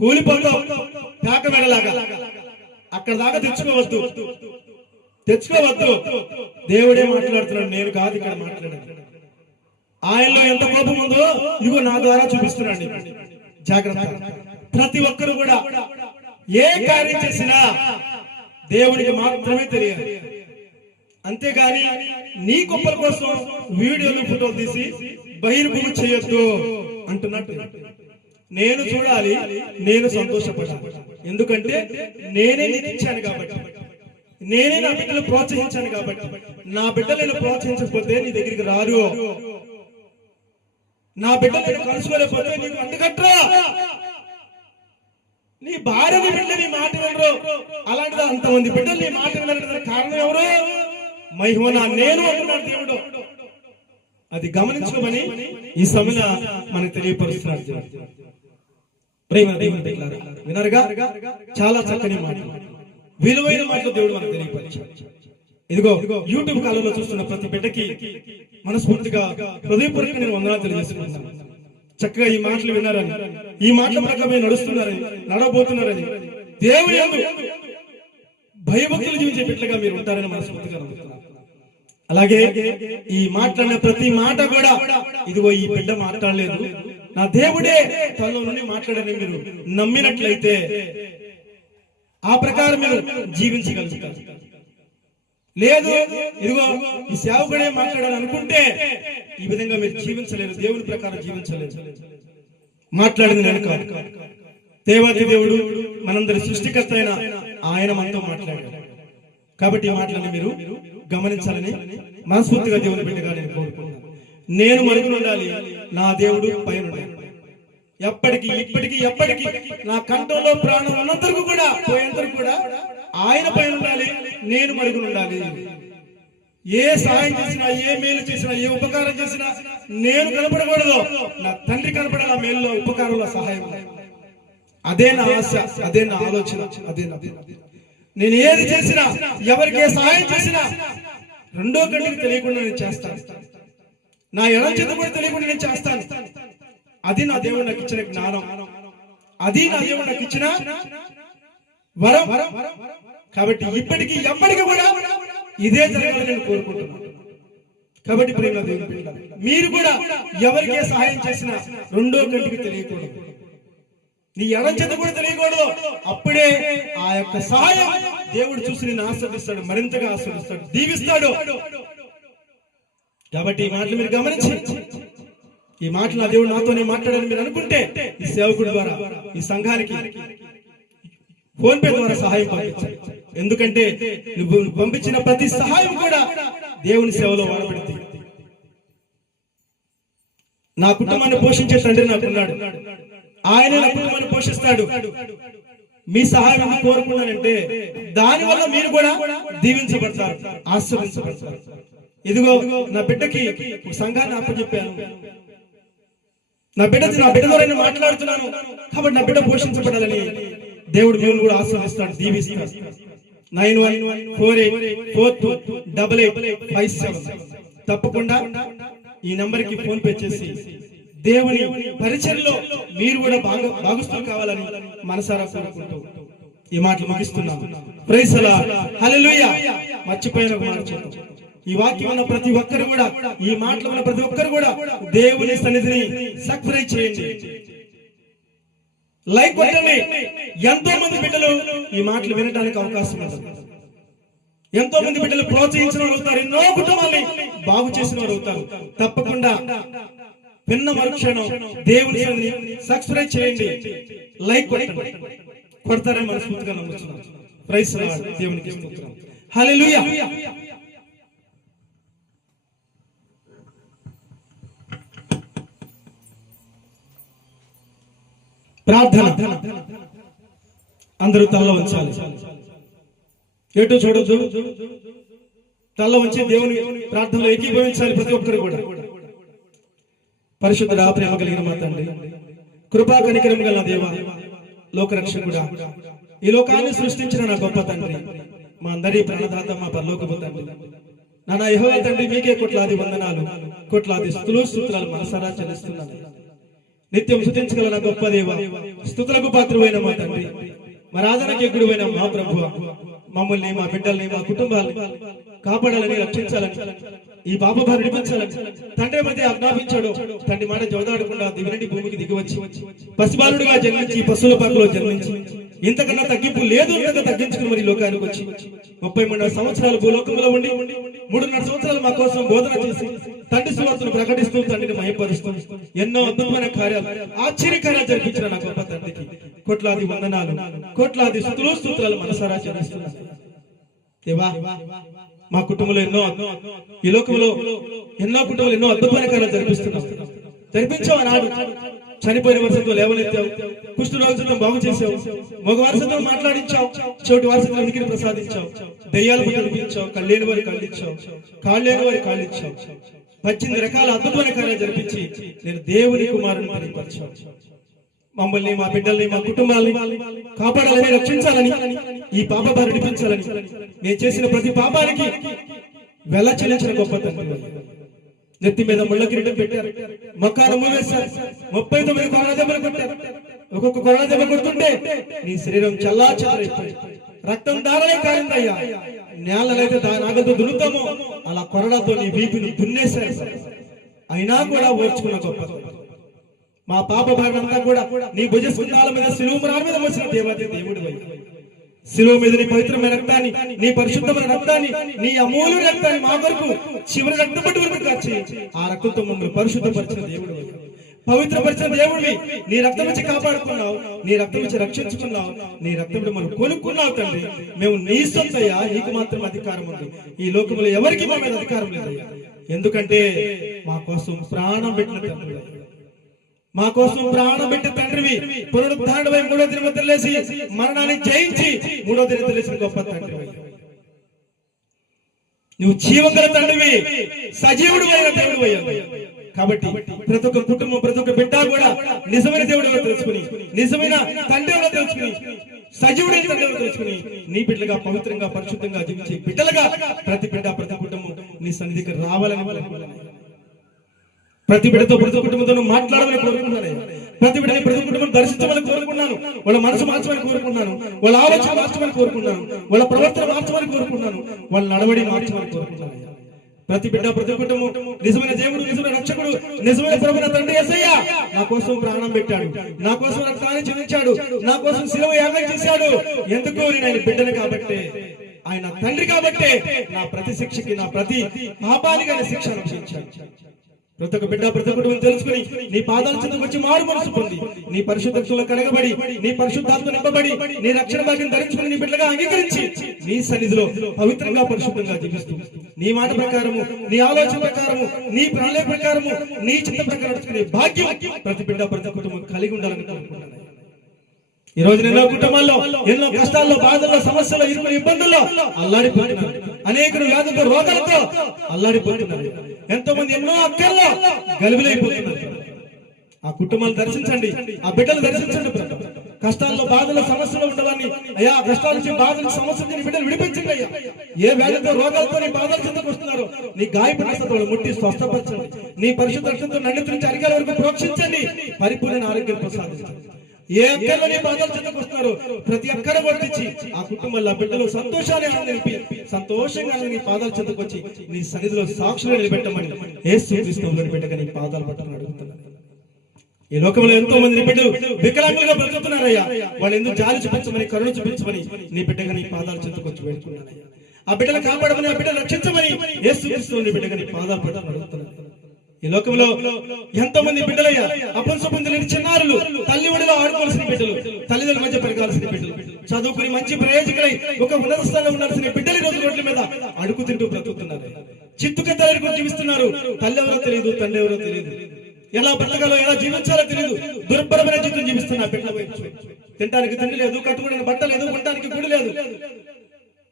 కూలిపోతావు పేక మెడలాగా. అక్కడ దాకా తెచ్చుకోవద్దు, తెచ్చుకోవద్దు. దేవుడే మాట్లాడుతున్నాడు, నేను కాదు ఇక్కడ మాట్లాడాను. ఆయనలో ఎంత కోపం ఉందో ఇదిగో నా ద్వారా చూపిస్తున్నాడు. జాగ్రత్త. ప్రతి ఒక్కరు కూడా ఏ కార్యం చేసినా దేవుడికి మాత్రమే తెలియాలి. అంతేగాని నీ గొప్పల కోసం వీడియోలు, ఫోటోలు తీసి బహిర్భూమి చేయొద్దు అంటున్నట్టు. నేను చూడాలి, నేను సంతోషపడాలి. ఎందుకంటే నేనే నీకు ఇచ్చాను కాబట్టి, నేనే నా బిడ్డలు ప్రోత్సహించాను కాబట్టి. నా బిడ్డలు నేను ప్రోత్సహించకపోతే నీ దగ్గరికి రారు. నా బిడ్డలు నేను కలుసుకోలేకపోతే నీకు అంటుకట్రా. నీ భార్య నీ బిడ్డలు నీ మాట వినరు. అలాంటిది అంతమంది బిడ్డలు నీ మాట వినడానికి కారణం ఎవరు? మహిమనా నేను అంటున్నాడు దేవుడు. అది గమనించుకోమని ఈ సమయంలో మనకు తెలియపరుస్తున్నాడు. ప్రేమ దేవుని బిడ్డలారా, వినరుగా? చాలా చక్కని మాట, విలువైన మాటలు దేవుడు మనకు తెలియపరిచాడు. ఇదిగో యూట్యూబ్ కాలంలో చూస్తున్న ప్రతి బిడ్డకి మనస్ఫూర్తిగా హృదయపూర్వక నేను వందనాలు తెలియజేస్తున్నాను. చక్కగా ఈ మాటలు విన్నారని, ఈ మాటల ప్రకారం నడుస్తున్నారని, నడవబోతున్నారని, దేవుని యందు భయభక్తులు జీవించే బిడ్డలుగా మీరు ఉంటారని మనస్ఫూర్తిగా నమ్ముతున్నాను. అలాగే ఈ మాట్లాడిన ప్రతి మాట కూడా ఇదిగో ఈ బిడ్డ మాట్లాడలేదు, నా దేవుడే తనలో నుండి మాట్లాడని మీరు నమ్మినట్లయితే ఆ ప్రకారం మీరు జీవించగలుగుతారు. లేదు ఇదిగో ఈ సేవకుడే మాట్లాడాలని అనుకుంటే ఈ విధంగా మీరు జీవించలేరు, దేవుని ప్రకారం జీవించలేరు. మాట్లాడింది నేను కాదు, దేవాది దేవుడు మనందరి సృష్టికర్త అయిన ఆయన మనతో మాట్లాడాడు. కాబట్టి ఈ మాటలని మీరు గమనించాలని మనస్ఫూర్తిగా దేవుని బిడ్డగా నేను కోరుకుంటున్నాను. నేను మరుగునుండాలి, నా దేవుడు పైన ఉండాలి. ఎప్పటికీ ఇప్పటికీ ఎప్పటికీ నా కంఠంలో ప్రాణం ఉన్నంతవరకు కూడా పోయేంతవరకు కూడా ఆయన పైన ఉండాలి, నేను మరుగునుండాలి. ఏ సహాయం చేసినా, ఏ మేలు చేసినా, ఏ ఉపకారం చేసినా నేను కనపడకూడదు, నా తండ్రి కనపడాలి. ఆ మేలులో, ఉపకారంలో, సహాయం. అదే నా ఆశ, అదే నా ఆలోచన, అదే నా. నేను ఏది చేసినా, ఎవరికి ఏ సహాయం చేసినా రెండో కంటికి తెలియకుండా నేను చేస్తాను. నా ఎడం చేత కూడా తెలియకుండా నేను చేస్తాను. అది నా దేవుడు నాకు ఇచ్చిన జ్ఞానం, అది నా దేవుడు నాకు ఇచ్చిన వరం. కాబట్టి ఇప్పటికీ ఎప్పటికీ కూడా ఇదే జరగాలని నేను కోరుకుంటున్నాను. కాబట్టి ప్రేమ దేవుని పిల్లలు, మీరు కూడా ఎవరికే సహాయం చేసినా రెండో కంటికి తెలియకూడదు, నీ ఎడం చేత కూడా తెలియకూడదు. అప్పుడే ఆ యొక్క సహాయం దేవుడు చూసి నేను ఆస్వాదిస్తాడు, మరింతగా ఆస్వాదిస్తాడు, దీవిస్తాడు. కాబట్టి ఈ మాటలు మీరు గమనించి, ఈ మాటలు నా దేవుడు నాతోనే మాట్లాడాలని మీరు అనుకుంటే ఈ సేవకుడి ద్వారా, ఈ సంఘానికి ఫోన్ పే ద్వారా సహాయం పంపించాలి. ఎందుకంటే నువ్వు పంపించిన ప్రతి సహాయం కూడా దేవుని సేవలో వాడబడుతుంది. నా కుటుంబాన్ని పోషించే తండ్రి నాకున్నాడు, ఆయన నా కుటుంబాన్ని పోషిస్తాడు. మీ సహాయం కోరుకున్నానంటే దానివల్ల మీరు కూడా దీవించబడతారు, ఆశీర్వదించబడతారు. ఇదిగో నా బిడ్డకి సంఘాన్ని అప్పచెప్పాను, నా బిడ్డ ద్వారా నేను మాట్లాడుతున్నాను కాబట్టి నా బిడ్డ పోషించబడాలని దేవుడు మిమ్మల్ని కూడా ఆశీర్వదిస్తాడు, దీవిస్తాడు. 9148428857 తప్పకుండా ఈ నంబర్ కి ఫోన్ పే చేసి దేవుని పరిచర్యలో మీరు కూడా భాగస్తులు కావాలని మనసారా కోరుకుంటూ ఈ మాటలు ముగిస్తున్నాను. ప్రైజ్ ది లార్డ్, హల్లెలూయా. మర్చిపోయిన ఒక మాట చెప్తాను. ఈ వాక్యం ఉన్న ప్రతి ఒక్కరు కూడా, ఈ మాటలు ఉన్న ప్రతి ఒక్కరు కూడా దేవుని సన్నిధిని సబ్స్క్రైబ్ చేయండి, లైక్ కొట్టండి. ఎంతో మంది బిడ్డలు ఈ మాటలు వినడానికి అవకాశం ఉంది. ఎంతో మంది బిడ్డలు ప్రోత్సహించిన వారు అవుతారు, ఎన్నో కుటుంబాన్ని బాగు చేసిన వారు అవుతారు. తప్పకుండా విన్న మరుక్షణం దేవుని సన్నిధిని సబ్స్క్రైబ్ చేయండి, లైక్ కొట్టండి. కొడతారని మనస్ఫూర్తిగా నమ్ముతున్నాను. ప్రైజ్ ది లార్డ్, దేవునికి స్తోత్రం, హల్లెలూయా. ప్రార్థన. అందరూ తల్ల వంచాలి, ఎటు చూడొద్దు, తల్ల వంచి దేవుని ప్రార్థనలో ఏకీభవించాలి ప్రతి ఒక్కరు కూడా. పరిశుద్ధుడా, ప్రేమ కలిగిన మా తండ్రి, కృపా కనికరం గల దేవా, లోకరక్షకుడా, ఈ లోకాన్ని సృష్టించిన నా గొప్ప తండ్రి, మా అందరి ప్రాణదాత, మా పరలోకపు తండ్రి, నాన్న యెహోవా తండ్రి, మీకే కోట్లాది వందనాలు, కోట్లాది స్తుతులు మనసారా చెల్లిస్తున్నాను. నిత్యం స్తుతించగల నా గొప్ప దేవ, స్తుతులకు పాత్రువైన మా తండ్రి, మా రాధనకి ఎక్కువైన మా ప్రభువ, మమ్మల్ని, మా బిడ్డల్ని, మా కుటుంబాలని కాపాడాలని, రక్షించాలని, ఈ పాప బారి విడిపించాలని తండ్రి మధ్య ఆజ్ఞాపించాడు. తండ్రి మాట జవదాడకుండా దివినండి భూమికి దిగివచ్చి పసిబాలుడిగా జన్మించి, పశువుల పాకలో జన్మించి, ఇంతకన్నా తగ్గింపు లేదు, ఇంతగా తగ్గించుకుని మరి లోకానికి వచ్చి 33 సంవత్సరాలు భూలోకంలో ఉండి 3.5 సంవత్సరాలు మా కోసం బోధన చేసి తండ్రి సువార్తను ప్రకటిస్తూ తండ్రిని మహిమపరుస్తూ ఎన్నో అద్భుతమైన కార్యాలు, ఆశ్చర్యకార్యాలు జరిపించిన నా గొప్ప తండ్రికి కోట్లాది వందనాలు, కోట్లాది స్తుతులు మనసారా చెల్లిస్తున్నాను. దేవా, మా కుటుంబంలో ఈ లోకంలో ఎన్నో కుటుంబాలు ఎన్నో అద్భుతమైన కార్యాలు జరిపించావు. నాడు చనిపోయిన వారసత్వం లేవనెత్తావు, కుష్ఠ రోగం బాగు చేసావు, మగ వారసత్వం మాట్లాడించావు, చోటు వారసత్వం ఉనికిని ప్రసాదించావు, దయ్యాలకు కనిపించావు, కళ్ళేని వారి కళ్ళిచ్చావు, కాళ్ళేని వారి కాళ్ళిచ్చావు. 18 రకాల అద్భుతమైన కార్యాలు జరిపించి నేను దేవుని కుమారుని తెలియపరిచావు. మమ్మల్ని, మా బిడ్డల్ని, మా కుటుంబాలని కాపాడాలని, రక్షించాలని, ఈ పాప బారి విడిపించాలని, నేను చేసిన ప్రతి పాపానికి వెల చెల్లించిన గొప్ప తండ్రి. నెత్తి మీద ముళ్ళ కిరీటం పెట్టారు, మొక్కాను మూవేశారు, 39 కొరడా దెబ్బలు కొట్టారు. ఒక్కొక్క కొరడా దెబ్బ కొడుతుంటే నీ శరీరం చల్లాచెదరైపోయి రక్తం దారలే కారిందయ్యా. నేలనైతే నాగలతో దున్నుతామో అలా కొరడాతో నీ వీపుని దున్నేశారు. అయినా కూడా ఓర్చుకున్న గొప్ప మా పాప భాగంతా కూడా నీ భుజస్కంధాల మీద, శిలువ మ్రాణ మీద మోసిన దేవాది దేవుడు. శిలువ మీద నీ పవిత్రమైన రక్తాన్ని, నీ పరిశుద్ధమైన రక్తాన్ని, నీ అమూల్య రక్తాన్ని మా కొరకు చివరి రక్తపట్టు వరకు కాచి ఆ రక్తంతో మమ్మల్ని పరిశుద్ధపరిచిన దేవుడు, పవిత్రపరిచిన దేవుడివి. నీ రక్తం నుంచి కాపాడుకున్నావు, నీ రక్తం నుంచి రక్షించుకున్నావు, నీ రక్తం మనం కొనుక్కున్నావు తండ్రి. మేము నీ సొంతయ్యా, నీకు మాత్రం అధికారం ఉంది. ఈ లోకంలో ఎవరికి మా మీద అధికారం లేదయ్యా. ఎందుకంటే మా కోసం ప్రాణం పెట్టిన తండ్రి, మా కోసం ప్రాణం పెట్టి తండ్రివి, పునరుద్ధారణమై మూడో దినం నిద్రలేసి మరణాన్ని జయించి మూడో దినం నిద్రలేసిన గొప్ప తండ్రివి. నువ్వు జీవగల తండ్రివి, సజీవుడు అయిన దేవుడు అయ్యావు. కాబట్టి ప్రతి ఒక్క కుటుంబం, ప్రతి ఒక్క బిడ్డ కూడా నిజమైన దేవుడు తెలుసుకుని, నిజమైన తండ్రి ఎవరో తెలుసుకుని, సజీవుడైన తండ్రి ఎవరో తెలుసుకుని, నీ బిడ్డలుగా పవిత్రంగా పరిశుద్ధంగా జీవించే బిడ్డలుగా ప్రతి బిడ్డ, ప్రతి కుటుంబం నీ సన్నిధికి రావాలని కోరుకుంటున్నాను. ప్రతి బిడ్డతో, ప్రతి కుటుంబంతో మాట్లాడాలని కోరుకుంటున్నాను. ప్రతి బిడ్డని, ప్రతి కుటుంబం దర్శించమని కోరుకున్నాను. వాళ్ళ మనసు మార్చమని కోరుకున్నాను, వాళ్ళ ఆలోచన మార్చమని కోరుకున్నాను, వాళ్ళ ప్రవర్తన మార్చమని కోరుకున్నాను, వాళ్ళ నడవడి మార్చమని కోరుకున్నాను. ప్రతి బిడ్డ, ప్రతి కుటుంబం నిజమైన దేవుడు, నిజమైన రక్షకుడు, నిజమైన ప్రభువున తండ్రి యేసయ్య నా కోసం ప్రాణం పెట్టాడు, నా కోసం రక్తాన్ని చిందించాడు, నా కోసం శిలువ యాగం చేశాడు. ఎందుకు? నేను ఆయన బిడ్డను కాబట్టి, ఆయన తండ్రి కాబట్టి నా ప్రతి శిక్షకి, నా ప్రతి పాపానికి ఆయన శిక్ష అనుభవించాడు. ప్రతి ఒక్క బిడ్డ, ప్రతి కుటుంబం తెలుసుకుని నీ పాదాల చెంతకు వచ్చి మారు మనసు పొంది, నీ పరిశుద్ధతలో కడగబడి, నీ పరిశుద్ధాత్మ నింపబడి, నీ రక్షణ భాగ్యం ధరించుకుని నీ బిడ్డగా అంగీకరించి నీ సన్నిధిలో పవిత్రంగా పరిశుద్ధంగా జీవిస్తూ నీ మాట ప్రకారము, నీ ఆలోచన ప్రకారము, నీ ప్రణాళిక ప్రకారము, నీ చిత్త ప్రకారం నడుచుకునే భాగ్యం ప్రతి బిడ్డ, ప్రతి కుటుంబం కలిగి ఉండాలని కోరుకుంటున్నాను. ఈ రోజు ఎన్నో కుటుంబాల్లో ఎన్నో కష్టాల్లో, బాధల్లో, సమస్యల్లో, ఇరుకులు, ఇబ్బందుల్లో అల్లాడిపోతున్నారు. అనేకులు వ్యాధులతో, రోగాలతో అల్లాడిపోతున్నారు. ఎంతో మంది ఎన్నో అక్కల్లో గలిబిలైపోతున్నారు. ఆ కుటుంబాలు దర్శించండి, ఆ బిడ్డలు దర్శించండి. కష్టాల్లో, బాధల్లో, సమస్యలు ఉండవాన్ని అయ్యా, కష్టాల నుంచి, బాధల నుంచి, సమస్యల నుంచి బిడ్డలు విడిపించండి అయ్యా. ఏ వ్యాధితో, రోగాలతో నీ బాధల చెంతకు వస్తున్నారో నీ గాయపడిన ముట్టి స్వస్థపరచండి. నీ పరిశుద్ధ రక్తంతో నన్ను నుంచి అరికాల వరకు ప్రోక్షించండి. పరిపూర్ణ ఆరోగ్యం ప్రసాదించండి. ఏ అక్కర్లో నీ బాధలు చెంతకు వస్తున్నారో ప్రతి అక్కర వర్తించి ఆ కుటుంబంలో బిడ్డలు సంతోషాన్ని ఆనందింపి సంతోషంగా నీ పాదాల చెంతకు వచ్చి నీ సన్నిధిలో సాక్షులు నిలబెట్టమని యేసుక్రీస్తువుని నిలబెట్టగా నీ పాదాలు పట్టుకుని అడుగుతున్నాను. ఈ లోకంలో ఎంతో మంది బిడ్డలు వికలాంగులుగా బ్రతుకుతున్నారయ్యా. వాళ్ళు ఎందుకు జాలి చూపించమని, కరుణ చూపించమని నీ బిడ్డగా నీ పాదాల చెంతకు వచ్చి వేడుకున్నానయ్యా. ఆ బిడ్డలు కాపాడమని, ఆ బిడ్డలు రక్షించమని యేసుక్రీస్తువుని బిడ్డగా నీ పాదాలు పట్టుకుని అడుగుతున్నాను. ఈ లోకంలో ఎంతో మంది బిడ్డలయ్యా, అపంసొప్పం తెలియని చిన్నారులు, తల్లి ఒడిలో ఆడుకోవాల్సిన బిడ్డలు, తల్లిదండ్రుల మధ్య పెరగాల్సిన బిడ్డలు, చదువుకుని మంచి ప్రయోజకులై ఒక ఉన్నత స్థానంలో ఉండాల్సిన బిడ్డలు రోజు రోడ్ల మీద అడుగు తింటూ బ్రతుకుతున్నారు. చిత్తుక తల్లి గురించి జీవిస్తున్నారు. తల్లి ఎవరో తెలియదు, తండ్రి ఎవరో తెలియదు, ఎలా బ్రతకాలో, ఎలా జీవించాలో తెలియదు. దుర్భరమైన జీవితం జీవిస్తున్నారు. బిడ్డల వైపు తినడానికి తిండి లేదు, కట్టుకునే బట్ట లేదు, ఉండడానికి గుడి లేదు.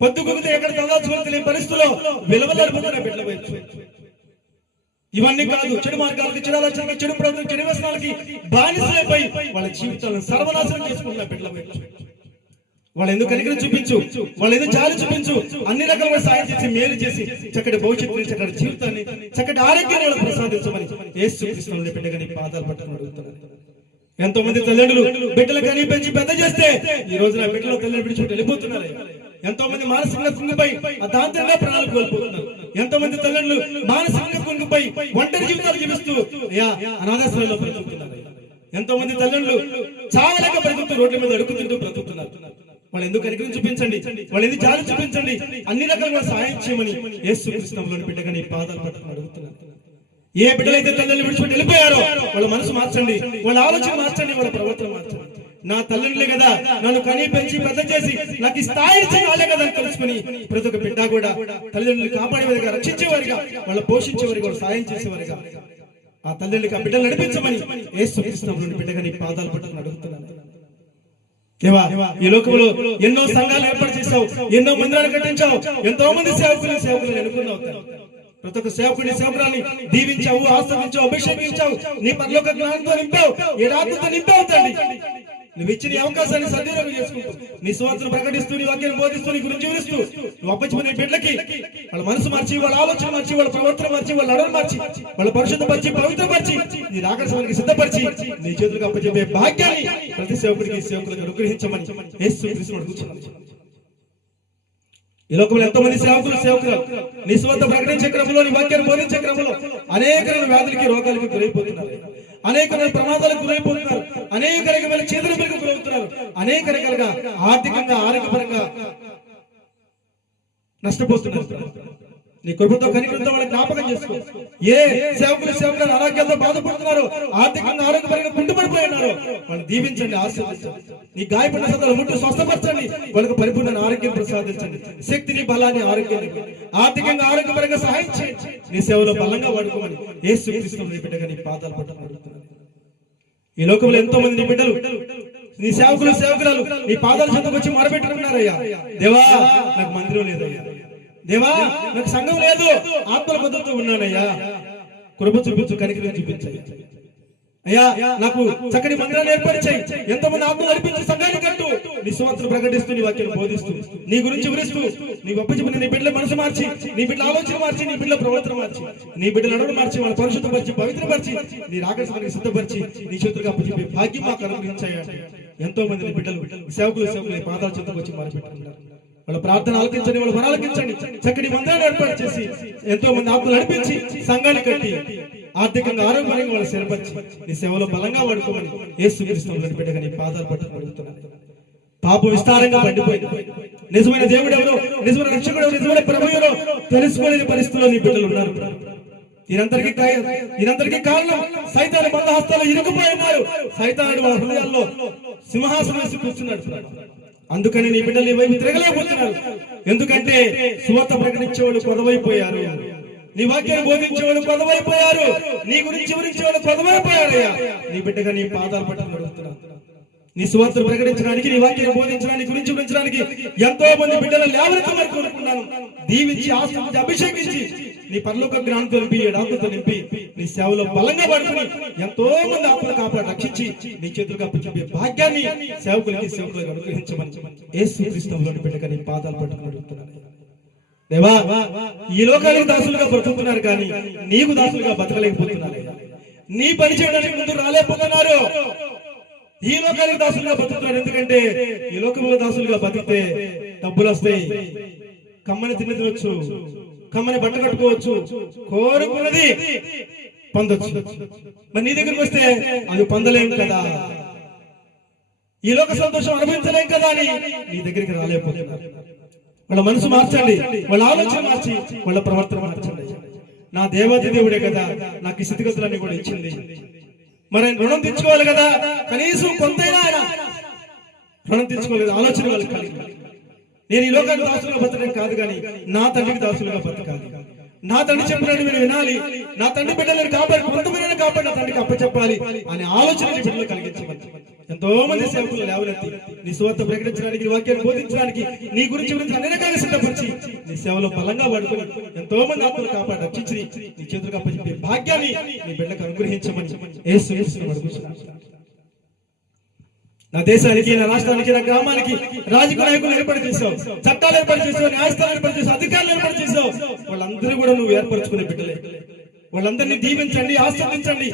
పొద్దుగుంటే ఎక్కడ తదాచుకుని తెలియని పరిస్థితుల్లో విలువలాడిపోతున్న బిడ్డల వైపు. ఇవన్నీ కాదు, చెడు మార్గాలకి, చెడు ఆలోచనకి, చెడు ప్రవర్తనకి, చెడు వ్యసనాలకి బానిసలపై వాళ్ళ జీవితాలను సర్వనాశనం చేసుకుంటున్న బిడ్డల వైపు వాళ్ళు ఎందుకు కనికరం చూపించు, వాళ్ళు ఎందుకు జాలి చూపించు, అన్ని రకాలుగా సాయం చేసి, మేలు చేసి చక్కటి భవిష్యత్తు, చక్కటి జీవితాన్ని, చక్కటి ఆరోగ్యాన్ని వాళ్ళకి ప్రసాదించమని యేసుక్రీస్తువుని బిడ్డగా నీ పాదాలు పట్టుకుని అడుగుతున్నాను. ఎంతో మంది తల్లిదండ్రులు బిడ్డలు కని పెంచి పెద్ద చేస్తే ఈ రోజు నా బిడ్డలు తల్లిని విడిచిపెట్టి వెళ్ళిపోతున్నారు. ఎంతో మంది మానసికంగా కుంగిపోయి దాంతంగా ప్రాణాలు కోల్పోతున్నారు. ఎంతో మంది తల్లిదండ్రులు మానసికంగా కుంగిపోయి ఒంటరి జీవితాలు జీవిస్తూ అనాథాశ్రమంలో బ్రతుకుతున్నారు. ఎంతో మంది తల్లిదండ్రులు చావలేక బ్రతుకుతూ రోడ్ల మీద అడుగుతుంటూ బ్రతుకుతున్నారు. వాళ్ళు ఎందుకు కనికరం చూపించండి, వాళ్ళు ఎందుకు జాలి చూపించండి, అన్ని రకాలుగా సాయం చేయమని యేసుక్రీస్తువుని బిడ్డగా నీ పాదాలు పట్టుకుని అడుగుతున్నారు. ఏ బిడ్డలైతే తల్లిని విడిచిపెట్టి వెళ్ళిపోయారో వాళ్ళ మనసు మార్చండి, వాళ్ళ ఆలోచన మార్చండి, వాళ్ళ ప్రవర్తన మార్చండి. నా తల్లిదండ్రులే కదా నన్ను కని పెంచి పెద్ద చేసి నాకు ఈ స్థాయి చేయాలే కదా అని తెలుసుకుని ప్రతి ఒక్క బిడ్డ కూడా తల్లిదండ్రులు కాపాడేవారిగా, రక్షించేవారిగా, వాళ్ళ పోషించేవారిగా, సాయం చేసేవారిగా ఆ తల్లిదండ్రులకి ఆ బిడ్డలు నడిపించమని యేసుక్రీస్తువుని బిడ్డగా నీ పాదాలు పట్టుకుని అడుగుతున్నాను. దేవా, ఈ లోకంలో ఎన్నో సంఘాలు ఏర్పాటు చేశావు, ఎన్నో మందిరాలు కట్టించావు, ఎంతో మంది సేవకులు ఎన్నుకున్నావు. ప్రతి ఒక్క సేవకుని, సేవకురాన్ని దీవించావు, ఆస్వాదించావు, అభిషేకించావు, నీ పరలోక జ్ఞానంతో నింపావు, ఏ రాత్రితో నింపావు తండ్రి. నువ్వు ఇచ్చిన అవకాశాన్ని సద్వినియోగం చేసుకుంటూ నీ సువార్తను ప్రకటిస్తూ, నీ వాక్యాన్ని బోధిస్తూ, నీ గురించి వివరిస్తూ నువ్వు అప్పచెప్పిన బిడ్డలకి వాళ్ళ మనసు మార్చి, వాళ్ళ ఆలోచన మార్చి, వాళ్ళ ప్రవర్తన మార్చి, వాళ్ళ నడవలు మార్చి, వాళ్ళ పరిశుద్ధపరిచి, పవిత్రపరిచి, నీ రాకడానికి సిద్ధపరిచి నీ చేతులకు అప్పచెప్పే భాగ్యాన్ని ప్రతి సేవకుడికి, సేవకులకు అనుగ్రహించమని యేసుక్రీస్తుని అడుగుతున్నాను. ఈ లోకంలో ఎంతో మంది సేవకులు నీ సువార్త ప్రకటించే క్రమంలో, నీ వాక్యాన్ని బోధించే క్రమంలో అనేక వ్యాధులకి, రోగాలకి గురైపోతున్నారు, అనేక ప్రమాదాలకు గురైపోతున్నారు, అనేక రకమైన చేతులకు గురవుతున్నారు, అనేక రకాలుగా ఆర్థికంగా, ఆరోగ్యపరంగా నష్టపోతున్నారు. నీ కృపతో కనికరంతో వాళ్ళని జ్ఞాపకం చేసుకో. ఏ సేవకులు ఆరోగ్యాలతో బాధపడుతున్నారు, ఆర్థికంగా ఆరోగ్యపరంగా కుంటుపడిపోయినారు, వాళ్ళని దీవించండి, ఆశీర్వదించండి. నీ గాయపడిన సందర్భంలో ముట్టు స్వస్థపరచండి, వాళ్ళకు పరిపూర్ణ ఆరోగ్యం ప్రసాదించండి, శక్తిని బలాన్ని ఆరోగ్యాన్ని ఆర్థికంగా ఆరోగ్యపరంగా సహాయం చేయండి. నీ సేవలో బలంగా వాడుకోమని యేసుక్రీస్తు నీ బిడ్డగా నీ పాదాలు పట్టుకుంటున్నాను. ఈ లోకంలో ఎంతో మంది నీ బిడ్డలు, నీ సేవకురాలు నీ పాదాల చెంతకు వచ్చి మొరపెట్టుకున్నారయ్యా. దేవా నాకు మందిరం లేదయ్యా, దేవా నాకు సంఘం లేదు, ఆత్మల బద్ధంతో ఉన్నానయ్యా, కృప చూపించు, కనికరం చూపించయ్యా. అయ్యా నాకు చక్కటి మందిరాన్ని ఏర్పరిచాయి, ఎంతమంది ఆత్మలు నడిపించి సంఘాన్ని కట్టు, నీ సువార్తను ప్రకటిస్తూ నీ వాక్యం బోధిస్తూ నీ గురించి వివరిస్తూ నీ అప్పచెప్పిన నీ బిడ్డల మనసు మార్చి, నీ బిడ్డల ఆలోచన మార్చి, నీ బిడ్డల ప్రవర్తన మార్చి, నీ బిడ్డల నడుము మార్చి, వాళ్ళ పరిశుద్ధపరిచి పవిత్రపరిచి నీ రాకడానికి సిద్ధపరిచి నీ చేతులకు అప్పచెప్పే భాగ్యం మాకు అనుగ్రహించాయా. ఎంతో మంది నీ బిడ్డలు సేవకులు పాదాల చెంతకు వచ్చి మారిపెట్టుకున్నారు. వాళ్ళ ప్రార్థన ఆలకించండి, వాళ్ళ వరాలు ఆలకించండి, చక్కటి మందిరాన్ని ఏర్పాటు చేసి ఎంతో మంది ఆత్మలు నడిపించి సంఘాన్ని కట్టి ఆర్థికంగా ఆరోగ్యంగా వాళ్ళు స్థిరపరిచి నీ సేవలో బలంగా వాడుకోమని యేసుక్రీస్తు బిడ్డగా నీ పాదాలు పట్టుకుంటున్నాను. పాపం విస్తారంగా పండిపోయింది. నిజమైన దేవుడు ఎవరు, నిజమైన రక్షకుడు ఎవరు, నిజమైన ప్రభువులో తెలుసుకోలేని పరిస్థితుల్లో నీ బిడ్డలు ఉన్నారు. దీనంతరికి కారణం సైతాను బంధహస్తాలు ఇరుకుపోయి ఉన్నారు. సైతానుడు వాళ్ళ హృదయాల్లో సింహాసనం వేసి కూర్చున్నాడు. అందుకని నీ బిడ్డలు నీ వైపు తిరగలేకపోతున్నారు. ఎందుకంటే సువార్త ప్రకటించేవాళ్ళు కొదవైపోయారు, నీ వాక్యాన్ని బోధించేవాళ్ళు కొదవైపోయారు, నీ గురించి వివరించేవాళ్ళు కొదవైపోయారయ్యా. నీ బిడ్డగా నీ పాదాలు పట్టుకుని అడుగుతున్నాను. నీ సువార్తను ప్రకటించడానికి, నీ వాక్యాన్ని బోధించడానికి, గురించి వివరించడానికి ఎంతో మంది బిడ్డలు లేవనెత్తమని కోరుకున్నాను. దీవించి ఆశీర్వదించి అభిషేకించి నీ పరలోక జ్ఞానంతో నింపి, ఆత్మతో నింపి నీ సేవలో బలంగా పడుకుని ఎంతో మంది ఆత్మలు కాపాడి రక్షించి నీ చేతులకు అప్పచెప్పే భాగ్యాన్ని సేవకులకు అనుగ్రహించమని యేసుక్రీస్తులోని బిడ్డగా నీ పాదాలు పట్టుకుని అడుగుతున్నాను. దేవా ఈ లోకానికి దాసులుగా బ్రతుకుతున్నారు కానీ నీకు దాసులుగా బతకలేకపోతున్నారు. నీ పని చేయడానికి ముందు రాలేకపోతున్నారు. ఈ లోకానికి దాసులుగా బతుకుతున్నారు. ఎందుకంటే ఈ లోకంలో దాసులుగా బతికితే డబ్బులు వస్తాయి, కమ్మని తిని తినొచ్చు, కమ్మని బట్ట కట్టుకోవచ్చు, కోరుకున్నది పొందొచ్చు. మరి నీ దగ్గరికి వస్తే అది పొందలేం కదా, ఈ లోక సంతోషం అనుభవించలేం కదా అని నీ దగ్గరికి రాలేకపోతున్నారు. వాళ్ళ మనసు మార్చండి, వాళ్ళ ఆలోచన మార్చి, వాళ్ళ ప్రవర్తన మార్చండి. నా దేవాది దేవుడే కదా నాకు ఈ స్థితిగతులన్నీ కూడా ఇచ్చింది, మరి రుణం తెచ్చుకోవాలి కదా, కనీసం కొంతైనా ఆయన రుణం తెచ్చుకోలేదు ఆలోచన వాళ్ళకి కలిగి. నేను ఈ లోకానికి దాసులుగా బతకడం కాదు కానీ నా తండ్రికి దాసులుగా బతకాలి. నా తండ్రి చెప్పినట్టు మీరు వినాలి, నా తండ్రి బిడ్డలను కాపాడి, కొంతమందిని కాపాడి నా తండ్రికి అప్పచెప్పాలి అనే ఆలోచన బిడ్డలు కలిగించమని ఎంతో మంది సేవకులు లేవనెత్తి నీ సువార్త ప్రకటించడానికి, నీ వాక్యాన్ని బోధించడానికి, నీ గురించి అన్ని రకాలుగా సిద్ధపరిచి నీ సేవలో బలంగా వాడుకొని ఎంతో మంది ఆత్మలు కాపాడి రక్షించి నీ చేతులకు అప్పచెప్పే భాగ్యాన్ని నీ బిడ్డకు అనుగ్రహించమని యేసుక్రీస్తును అడుగుతున్నాను. నా దేశానికి, నా రాష్ట్రానికి, నా గ్రామానికి రాజకీయ నాయకులు ఏర్పాటు చేసావు, చట్టాలు ఏర్పాటు చేసావు, న్యాయస్థానాలు ఏర్పాటు చేసావు, అధికారులు ఏర్పాటు చేసావు. వాళ్ళందరూ కూడా నువ్వు ఏర్పరచుకునే బిడ్డలే. వాళ్ళందరినీ దీవించండి, ఆస్వాదించండి,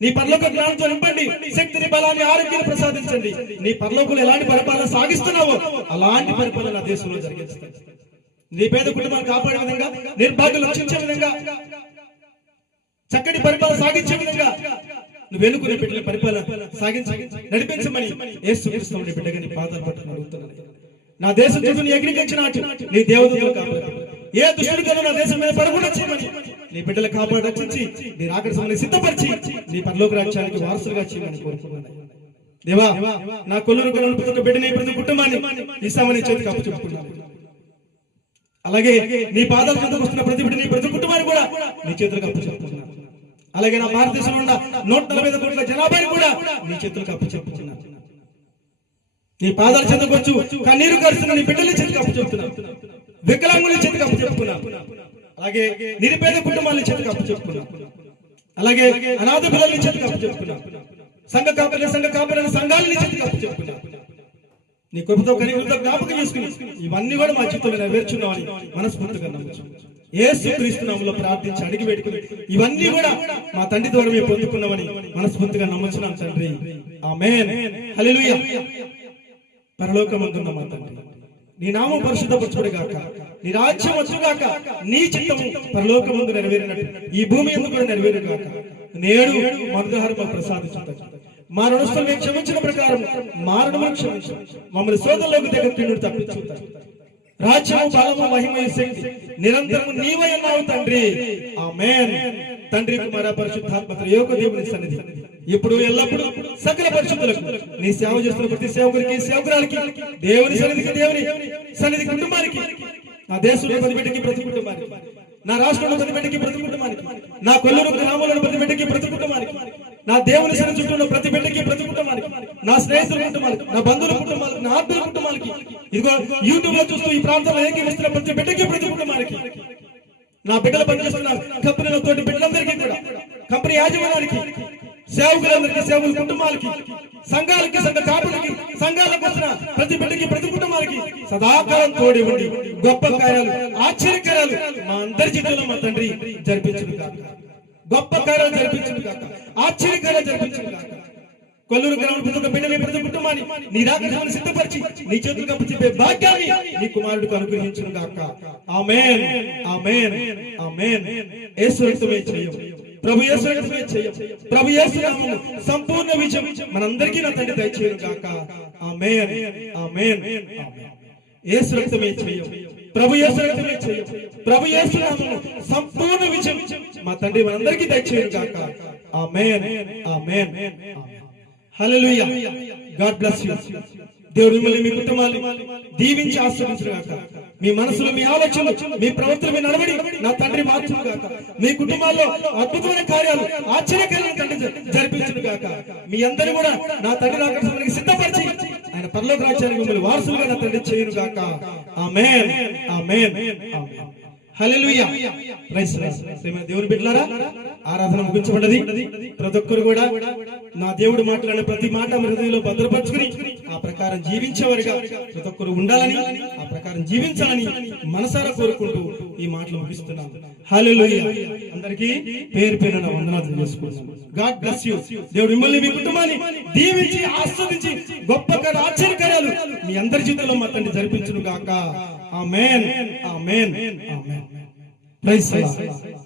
నీ పరలోక జ్ఞానంతో నింపండి, శక్తిని బలాన్ని ఆరోగ్యాన్ని ప్రసాదించండి. నీ పరలోకంలో ఎలాంటి పరిపాలన సాగిస్తున్నావో అలాంటి పరిపాలన నా దేశంలో జరిగిస్తాయి. నీ పేద కుటుంబాన్ని కాపాడే విధంగా, నిర్భాగ్యం రక్షించే విధంగా, చక్కటి పరిపాలన సాగించే విధంగా నువ్వు ఎన్నుకునే బిడ్డల పరిపాలన సాగించి నడిపించమని యేసుక్రీస్తు బిడ్డగా నీ పాదాలు పట్టుకుని అడుగుతున్నాను. నా దేశం చుట్టూ నీ అగ్నికించినట్టు నీ దేవదూతలు కాపాడు, ఏ దుష్టుడికైనా నా దేశం మీద పడకుండా చేయమని నీ బిడ్డలు కాపాడు రక్షించి నీ రాకడ సమయాన్ని సిద్ధపరిచి నీ పరలోక రాజ్యానికి వారసులుగా చేయమని కోరుకున్నాను. దేవా నా కొల్లూరు కొనుక్కున్న బిడ్డని, ప్రతి కుటుంబాన్ని ఈ సమయాన్ని చేతికి అప్పచెప్పుకున్నాను. అలాగే నీ పాదాల చెంతకు వస్తున్న ప్రతి బిడ్డని, ప్రతి కుటుంబాన్ని కూడా నీ చేతులకు అప్పచెప్పుకున్నాను. అలాగే నా భారతదేశంలో ఉన్న 145 కోట్ల జనాభాని కూడా నీ చేతులకు అప్పచెప్పుకున్నాను. నీ పాదాల చెంతకు వచ్చు కన్నీరు కరుస్తున్న నీ బిడ్డల చేతికి అప్పచెప్పుకున్నాను. వికలాంగుల చేతికి అప్పచెప్పుకున్నాను. అలాగే నిరుపేద కుటుంబాల చేతికి అప్పచెప్పుకున్నాను. అలాగే అనాథ పిల్లల చేతికి అప్పచెప్పుకున్నాను. సంఘ కాపరుల సంఘాలని చేతికి అప్పచెప్పుకున్నాను. నీ కృపతో కనికరంతో జ్ఞాపకం చేసుకుని ఇవన్నీ కూడా మా జీవితంలో నెరవేర్చున్నామని మనస్ఫూర్తిగా నమ్మచ్చు. యేసుక్రీస్తు నామములో ప్రార్థించి అడిగి పెట్టుకుని ఇవన్నీ కూడా మా తండ్రి ద్వారా మేము పొందుకున్నామని మనస్ఫూర్తిగా నమ్ముచున్నాం తండ్రి. ఆమేన్, హల్లెలూయా. పరలోకమందున్న మా తండ్రి, నీ నామం పరిశుద్ధపరచుబడి గాక, నీ రాజ్యం వచ్చుగాక, నీ చిత్తము పరలోకమందు నెరవేరినట్టు ఈ భూమి యందు కూడా నెరవేరు గాక. నేడు మనుదహారం ప్రసాదించు. మా రుణస్థులు మేము క్షమించిన ప్రకారం మా రుణములను క్షమించు. మమ్మల్ని శోధనలోకి తప్పించు. రాజ్యము బలము మహిమయు శక్తి నిరంతరము నీవై ఉన్నావు తండ్రి. ఆమేన్. తండ్రి కుమార పరిశుద్ధాత్మ త్రియేక దేవుని సన్నిధి ఇప్పుడు ఎల్లప్పుడు సకల పరిశుద్ధులకు నీ సేవ చేస్తున్న ప్రతి సేవకుడికి సేవకురాలికి దేవుని సన్నిధికి దేవుని సన్నిధి కుటుంబానికి నా దేశంలో ప్రతి బిడ్డకి ప్రతి కుటుంబానికి నా రాష్ట్రంలో ప్రతి బిడ్డకి ప్రతి కుటుంబానికి నా కొల్లూరు గ్రామంలో ప్రతి బిడ్డకి ప్రతి కుటుంబానికి నా దేవుని సన్నిధి చుట్టూ ప్రతి బిడ్డకి ప్రతి కుటుంబానికి నా స్నేహితుల కుటుంబాలకు నా బంధువుల కుటుంబాలకు నా ఆత్మీయుల కుటుంబాలకి ఇదిగో యూట్యూబ్ లో చూస్తూ ఈ ప్రాంతంలో ఏకీవిస్తున్న ప్రతి బిడ్డకి ప్రతి కుటుంబానికి నా బిడ్డలు పనిచేస్తున్న కంపెనీలో తోటి బిడ్డలందరికీ కూడా కంపెనీ యాజమాన్యానికి సేవకులందరికీ సేవకుల కుటుంబాలకి సంఘాలకి సంఘ కాపులకి సంఘాలకు వచ్చిన ప్రతి బిడ్డకి ప్రతి కుటుంబాలకి సదాకాలం తోడి ఉండి గొప్ప కార్యాలు ఆశ్చర్యకార్యాలు మా అందరి జీవితంలో మా తండ్రి జరిపించును కాక. గొప్ప కార్యాలు జరిపించును కాక. ఆశ్చర్యకార్యాలు జరిపించును కాక. కొల్లూరు గ్రామం ప్రతి ఒక్క బిడ్డని ప్రతి కుటుంబాన్ని నీ రాకను సిద్ధపరిచి నీ చేతులు కప్పు చెప్పే భాగ్యాన్ని నీ కుమారుడికి అనుగ్రహించును గాక. ఆమేన్. ఆమేన్. ఆమేన్. యేసు రక్తమే చేయం. ప్రభు యేసు రక్తమే చేయం. ప్రభు యేసు నామము సంపూర్ణ విజయం మనందరికీ నా తండ్రి దయచేయును గాక. ఆమేన్. ఆమేన్. ఆమేన్. యేసు రక్తమే చేయం. ప్రభు యేసు రక్తమే చేయం. ప్రభు యేసు నామము సంపూర్ణ విజయం మా తండ్రి మనందరికీ దయచేయును గాక. ఆమేన్. ఆమేన్. ఆమేన్. హల్లెలూయా. God bless you. దేవుడు మిమ్మల్ని మీ కుటుంబాన్ని దీవించి ఆశీర్వదించును గాక. మీ మనసులో మీ ఆలోచనలు మీ ప్రవర్తన మీ నడవడి నా తండ్రి మార్చును గాక. మీ కుటుంబాల్లో అద్భుతమైన కార్యాలు ఆశ్చర్యకార్యాలు తండ్రి జరిపించును గాక. మీ అందరూ కూడా నా తండ్రి రాకడానికి సిద్ధపరిచి ఆయన పరలోక రాజ్యానికి మిమ్మల్ని వారసులుగా నా తండ్రి చేయును గాక. ఆమేన్. ఆమేన్. ఆమేన్. హల్లెలూయా. Praise Lord. దేవుని బిడ్డలారా ఆరాధన ముగించబడ్డది. ప్రతి ఒక్కరు కూడా నా దేవుడు మాట్లాడిన ప్రతి మాట హృదయంలో భద్రపరుచుకుని ఆ ప్రకారం జీవించేవారుగా ప్రతి ఒక్కరు ఉండాలని ఆ ప్రకారం జీవించాలని మనసారా కోరుకుంటూ ఈ మాటలు ముగిస్తున్నాను. హల్లెలూయా. అందరికీ పేరు పేరున వందనాలు చేసుకుంటున్నాను. God bless you. దేవుడు మిమ్మల్ని మీ కుటుంబాన్ని దీవించి ఆస్వాదించి గొప్ప ఆశ్చర్యకార్యాలు మీ అందరి జీవితంలో మా తండ్రి జరిపించును గాక. ఆమేన్. ఆమేన్. ఆమేన్. Praise lord.